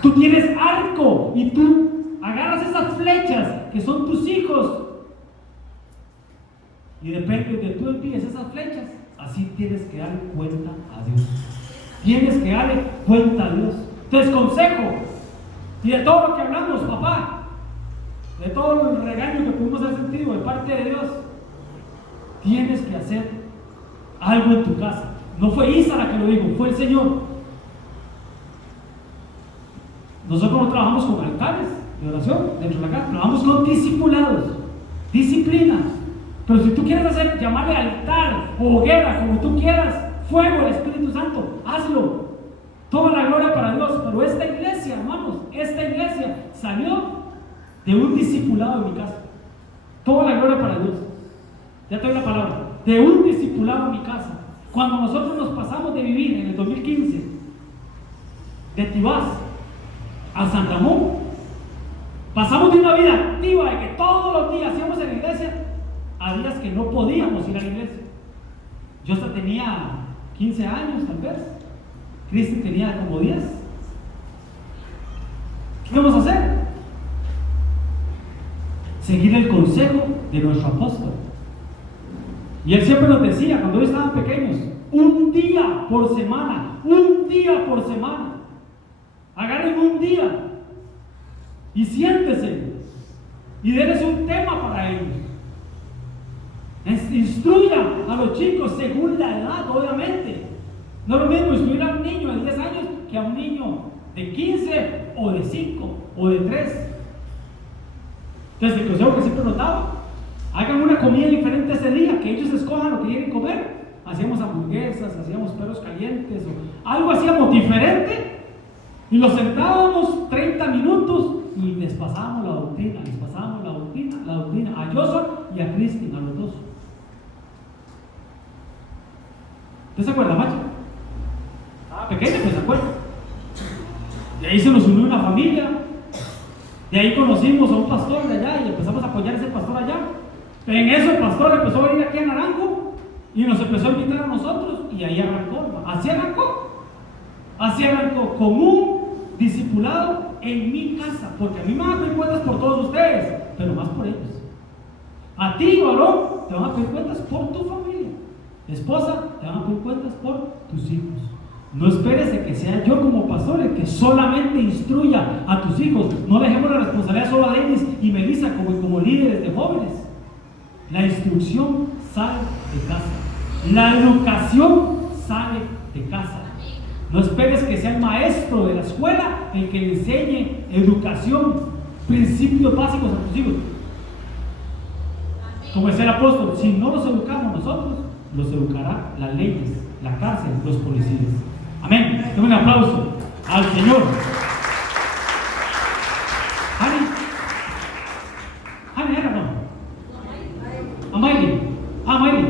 Tú tienes arco y tú agarras esas flechas que son tus hijos y depende de tú envíes esas flechas. Así tienes que darle cuenta a Dios. Tienes que darle cuenta a Dios. desconsejo y de todo lo que hablamos, papá, de todo el regaño que pudimos haber sentido de parte de Dios, tienes que hacer algo en tu casa. No fue Isa la que lo dijo, fue el Señor. Nosotros no trabajamos con altares de oración dentro de la casa, trabajamos con discipulados, disciplina. Pero si tú quieres llamarle altar o hoguera, como tú quieras, fuego del Espíritu Santo, hazlo. Toda la gloria para Dios. Pero esta iglesia, hermanos, esta iglesia salió de un discipulado en mi casa. Toda la gloria para Dios. Ya te doy la palabra. De un discipulado en mi casa. Cuando nosotros nos pasamos de vivir en el 2015 de Tibás a San Ramón, pasamos de una vida activa de que todos los días íbamos a la iglesia a días que no podíamos ir a la iglesia. Yo hasta tenía 15 años tal vez, Cristi tenía como 10. ¿Qué íbamos a hacer? Seguir el consejo de nuestro apóstol. Y él siempre nos decía, cuando ellos estaban pequeños, un día por semana, agarren un día y siéntese y denles un tema para ellos. Instruya a los chicos según la edad, obviamente. No es lo mismo instruir a un niño de 10 años que a un niño de 15 o de 5 o de 3. Entonces el consejo que siempre nos daba: hagan una comida diferente ese día, que ellos escojan lo que quieren comer. Hacíamos hamburguesas, hacíamos perros calientes o algo hacíamos diferente y los sentábamos 30 minutos y les pasábamos la doctrina, a Joshua y a Cristina, a los dos. ¿Usted se acuerda, macho? Estaba pequeño, pues se acuerda. De ahí se nos unió una familia, de ahí conocimos a un pastor de allá y empezamos a apoyar a ese pastor allá. En eso el pastor empezó a venir aquí a Naranjo y nos empezó a invitar a nosotros y ahí arrancó. Así arrancó con un discipulado en mi casa, porque a mí me van a pedir cuentas por todos ustedes, pero más por ellos. A ti, varón, te van a pedir cuentas por tu familia. Esposa, te van a pedir cuentas por tus hijos. No esperes de que sea yo como pastor el que solamente instruya a tus hijos. No dejemos la responsabilidad solo a Denis y Melissa como líderes de jóvenes. La instrucción sale de casa. La educación sale de casa. No esperes que sea el maestro de la escuela el que le enseñe educación, principios básicos a tus hijos. Como decía el apóstol, si no los educamos nosotros, los educará las leyes, la cárcel, los policías. Amén. Denme un aplauso al Señor. ¿Hani era o no? Amaili. Amaili.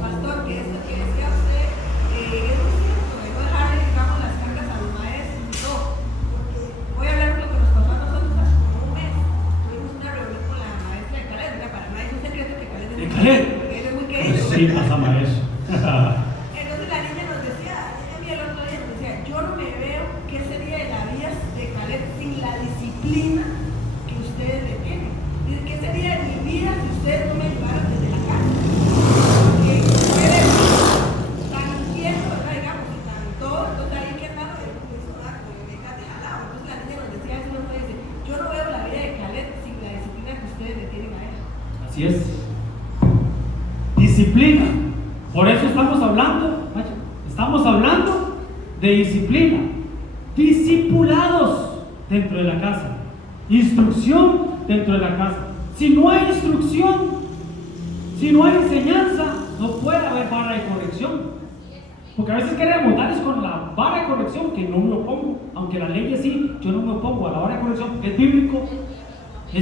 Pastor, que decía usted, es muy cierto, de no dejarle, digamos, las cargas a los maestros, no, porque voy a hablar de lo que nos pasó a nosotros hace como un mes. Tuvimos una reunión con la maestra de Caled, ¿verdad? Para nadie es un secreto que Caled es muy querido. Sí, pasamos a eso. Entonces la niña nos decía, a mí el otro día nos decía, yo no me veo qué sería de la vida de Caled sin la disciplina que ustedes le tienen. Dice, ¿qué sería de mi vida si ustedes no me ayudaran desde la casa? Porque ustedes tan inquietos, ¿verdad? Digamos, y tan todo, entonces ahí que andando de eso, ¿verdad? Como me dejas de jalado. Entonces la niña nos decía eso, nos dice, yo no veo la vida de Caled sin la disciplina que ustedes le tienen a él. Así es. Disciplina. Por eso estamos hablando de disciplina. Discipulados dentro de la casa. Instrucción dentro de la casa. Si no hay instrucción, si no hay enseñanza, no puede haber vara de corrección. Porque a veces queremos darles con la vara de corrección, que no me opongo, aunque la ley es sí, yo no me opongo a la vara de corrección, es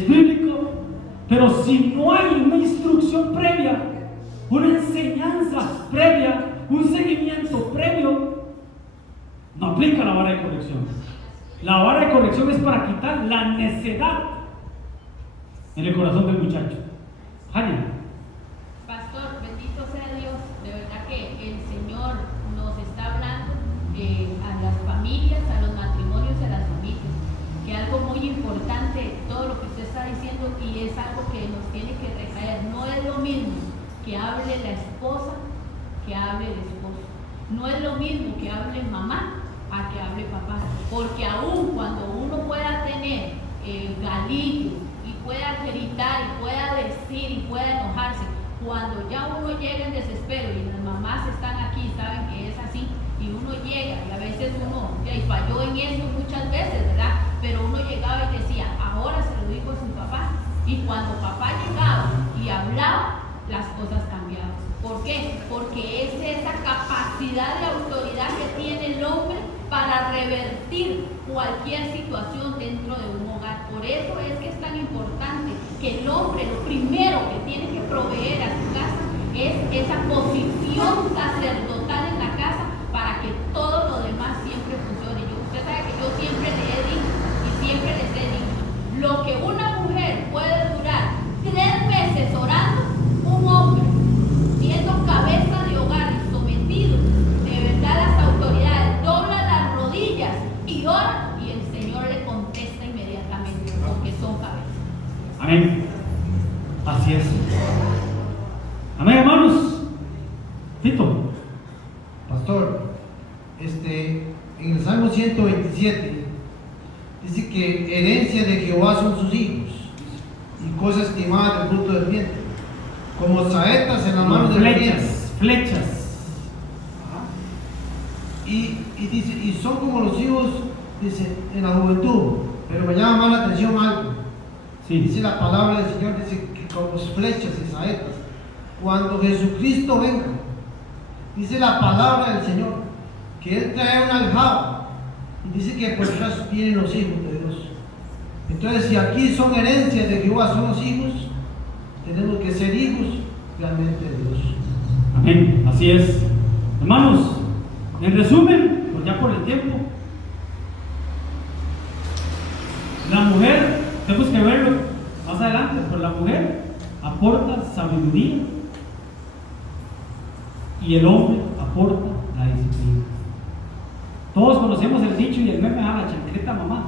bíblico, pero si no hay una instrucción previa, una enseñanza previa, un seguimiento previo, no aplica la vara de corrección. La vara de corrección es para quitar la necedad en el corazón del muchacho. Jania. Pastor, bendito sea Dios, de verdad que el Señor nos está hablando a las familias, a los matrimonios, a las familias, que algo muy importante, todo lo que usted está diciendo, y es algo que nos tiene que recaer. No es lo mismo que hable la esposa que hable el esposo. No es lo mismo que hable mamá a que hable papá, porque aún cuando uno pueda tener galillo y pueda gritar y pueda decir y pueda enojarse, cuando ya uno llega en desespero y las mamás están aquí, saben que es así, y uno llega y a veces uno falló en eso muchas veces, ¿verdad? Pero uno llegaba y decía, ahora se lo digo a su papá, y cuando papá llegaba y hablaba, las cosas cambiaban. ¿Por qué? Porque es esa capacidad de autoridad que tiene el hombre para revertir cualquier situación dentro de un hogar. Por eso es que es tan importante que el hombre lo primero que tiene que proveer a su casa es esa posición sacerdotal en la casa para que todo lo demás siempre funcione. Usted sabe que yo siempre le he dicho y siempre les he dicho, lo que una mujer puede durar 3 meses orando, un hombre siendo cabeza de hogar y sometido, de verdad las autoridades doblan las rodillas y oran y el Señor le contesta inmediatamente porque son cabezas. Amén. Así es. Amén, hermanos. Tito. Pastor, en el Salmo 127 dice que herencia de Jehová son sus hijos y cosas estimadas del fruto del vientre, como saetas en la mano del oriente. Flechas. Y dice, y son como los hijos, dice, en la juventud. Pero me llama más la atención algo. Sí. Dice la palabra del Señor, dice que como flechas y saetas, cuando Jesucristo venga, dice la palabra del Señor, que Él trae una aljaba, y dice que por atrás vienen los hijos de Dios. Entonces, si aquí son herencias de Jehová, son los hijos, tenemos que ser hijos realmente de Dios. Amén. Así es. Hermanos, en resumen, pues ya por el tiempo, la mujer, tenemos que verlo más adelante, pero la mujer aporta sabiduría y el hombre aporta la disciplina. Todos conocemos el dicho y el meme, la chancleta mamá.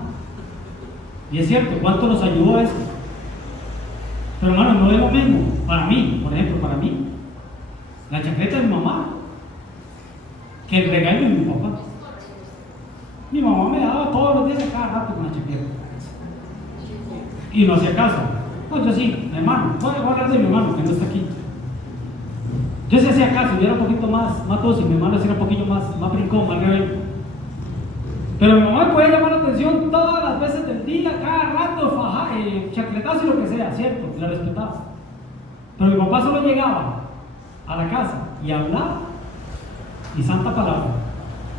Y es cierto, ¿cuánto nos ayudó eso? Pero hermano, no es lo mismo. Para mí, por ejemplo, para mí, la chancleta de mi mamá que el regaño de mi papá. Mi mamá me daba todos los días a cada rato con la chancleta. Y no hacía caso. No, yo sí, mi hermano, voy a hablar de mi hermano que no está aquí. Yo sí hacía caso, yo era un poquito más dócil, mi hermano era un poquito más brincón, más rebelde. Pero mi mamá podía llamar la atención todas las veces del día, cada rato, chancletazo y lo que sea, cierto, la respetaba. Pero mi papá solo llegaba a la casa y hablaba y santa palabra.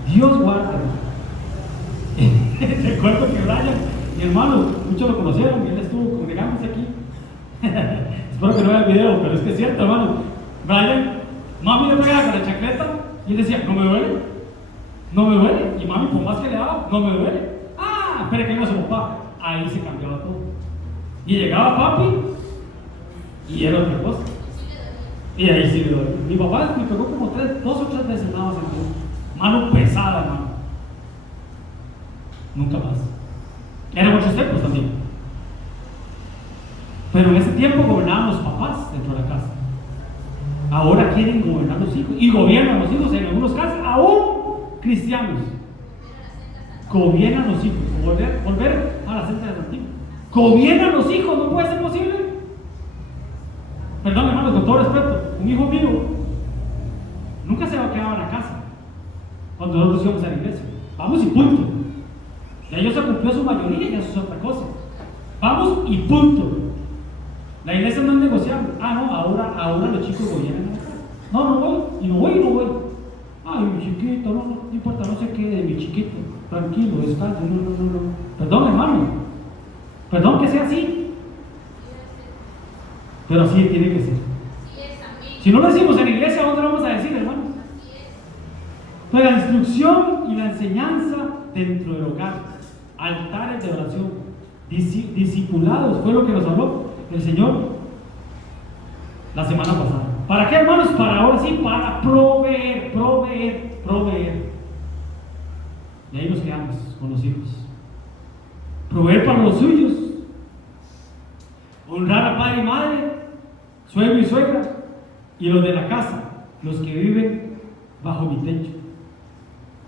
Dios guarda. Recuerdo que Brian, mi hermano, muchos lo conocieron, él estuvo congregándose aquí. Espero que no vea el video, pero es que es cierto, hermano. Brian, mami le pegaba con la chancleta y él decía, no me duele, no me duele. Y mami, por más que le daba, no me duele. Ah, espere que iba a su papá. Ahí se cambiaba todo. Y llegaba papi y era otra cosa. Y ahí sí le duele. Mi papá me pegó como 2 o 3 veces nada más en el mano pesada, hermano. Nunca más. Eran muchos tiempos también. Pero en ese tiempo gobernaban los papás dentro de la casa. Ahora quieren gobernar los hijos. Y gobiernan los hijos, en algunos casos, aún cristianos. Gobiernan los hijos. Volver a la senda del antiguo. Gobiernan los hijos, no puede ser posible. Perdón, hermanos, con todo respeto. Un hijo mío nunca se va a quedar en la casa cuando nosotros íbamos a la iglesia. Vamos y punto. Ya ellos se cumplió su mayoría y eso es otra cosa. Vamos y punto. La iglesia no es negociable. Ah, no, ahora los chicos gobiernan. No voy, y no voy. Ay, mi chiquito, no importa, no se quede, mi chiquito. Tranquilo, descanse, no. Perdón, hermano. Perdón que sea así. Pero así tiene que ser. Si no lo decimos en la iglesia, ¿dónde lo vamos a decir, hermano? Pues la instrucción y la enseñanza dentro del hogar, altares de oración, discipulados, fue lo que nos habló el Señor la semana pasada. ¿Para qué, hermanos? Para ahora sí, para proveer. Y ahí nos quedamos con los hijos. Proveer para los suyos. Honrar a padre y madre, suegro y suegra, y los de la casa, los que viven bajo mi techo.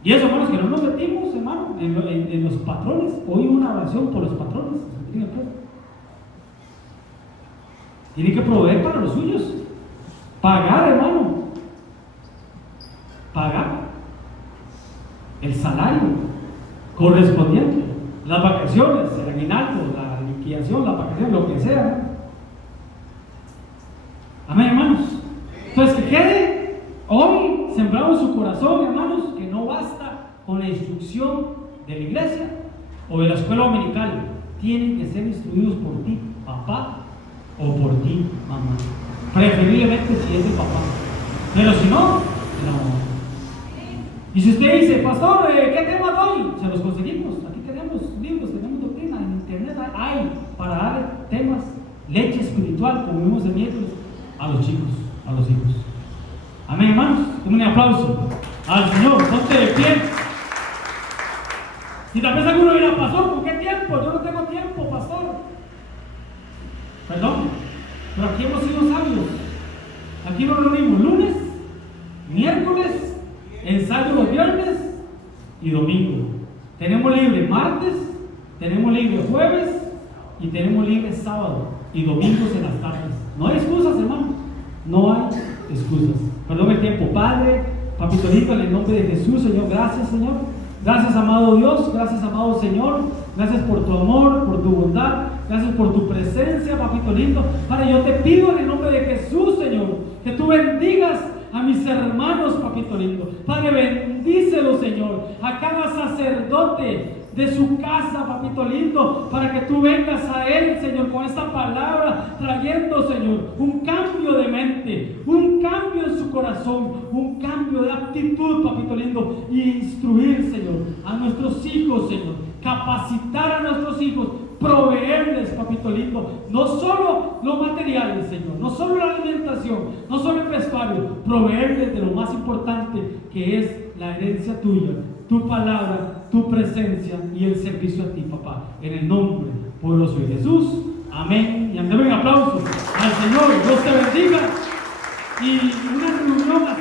Y eso, hermanos, que no nos metimos, hermano, en los patrones. Hoy una oración por los patrones. Tiene que proveer para los suyos. Pagar, hermano. Pagar el salario correspondiente, las vacaciones, el aguinaldo, la liquidación, la vacación, lo que sea, ¿no? Amén, hermanos. Entonces, que quede hoy sembrado en su corazón, hermanos, que no basta con la instrucción de la iglesia o de la escuela dominical. Tienen que ser instruidos por ti, papá, o por ti, mamá. Preferiblemente si es el papá. Pero si no, la mamá. Y si usted dice, pastor, ¿qué tema doy? Se los conseguimos. Aquí tenemos libros, tenemos doctrina, en internet hay para dar temas, leche espiritual, como vimos el miércoles, a los chicos, a los hijos. Amén, hermanos. Un aplauso al Señor. Ponte de pie. Y tal vez alguno dirá, pastor, ¿por qué tiempo? Yo no tengo tiempo, pastor. Perdón, pero aquí hemos sido sabios. Aquí nos reunimos lunes, miércoles, ensayo los viernes y domingo. Tenemos libre martes, tenemos libre jueves y tenemos libre sábado y domingos en las tardes. No hay excusas, hermano. No hay excusas. Perdón el tiempo. Padre, papito lindo, en el nombre de Jesús, Señor, gracias, Señor. Gracias, amado Dios. Gracias, amado Señor. Gracias por tu amor, por tu bondad. Gracias por tu presencia, papito lindo. Padre, yo te pido en el nombre de Jesús, Señor, que tú bendigas a mis hermanos, papito lindo. Padre, bendícelo, Señor, a cada sacerdote de su casa, papito lindo, para que tú vengas a él, Señor, con esta palabra, trayendo, Señor, un cambio de mente, un cambio en su corazón, un cambio de actitud, papito lindo, y instruir, Señor, a nuestros hijos, Señor, capacitar a nuestros hijos, proveerles, papito lindo, no solo lo material, Señor, no solo la alimentación, no solo el vestuario, proveerles de lo más importante, que es la herencia tuya, tu palabra, tu presencia y el servicio a ti, papá, en el nombre poderoso de Jesús. Amén. Y andemos en aplauso al Señor. Dios te bendiga. Y una reunión así.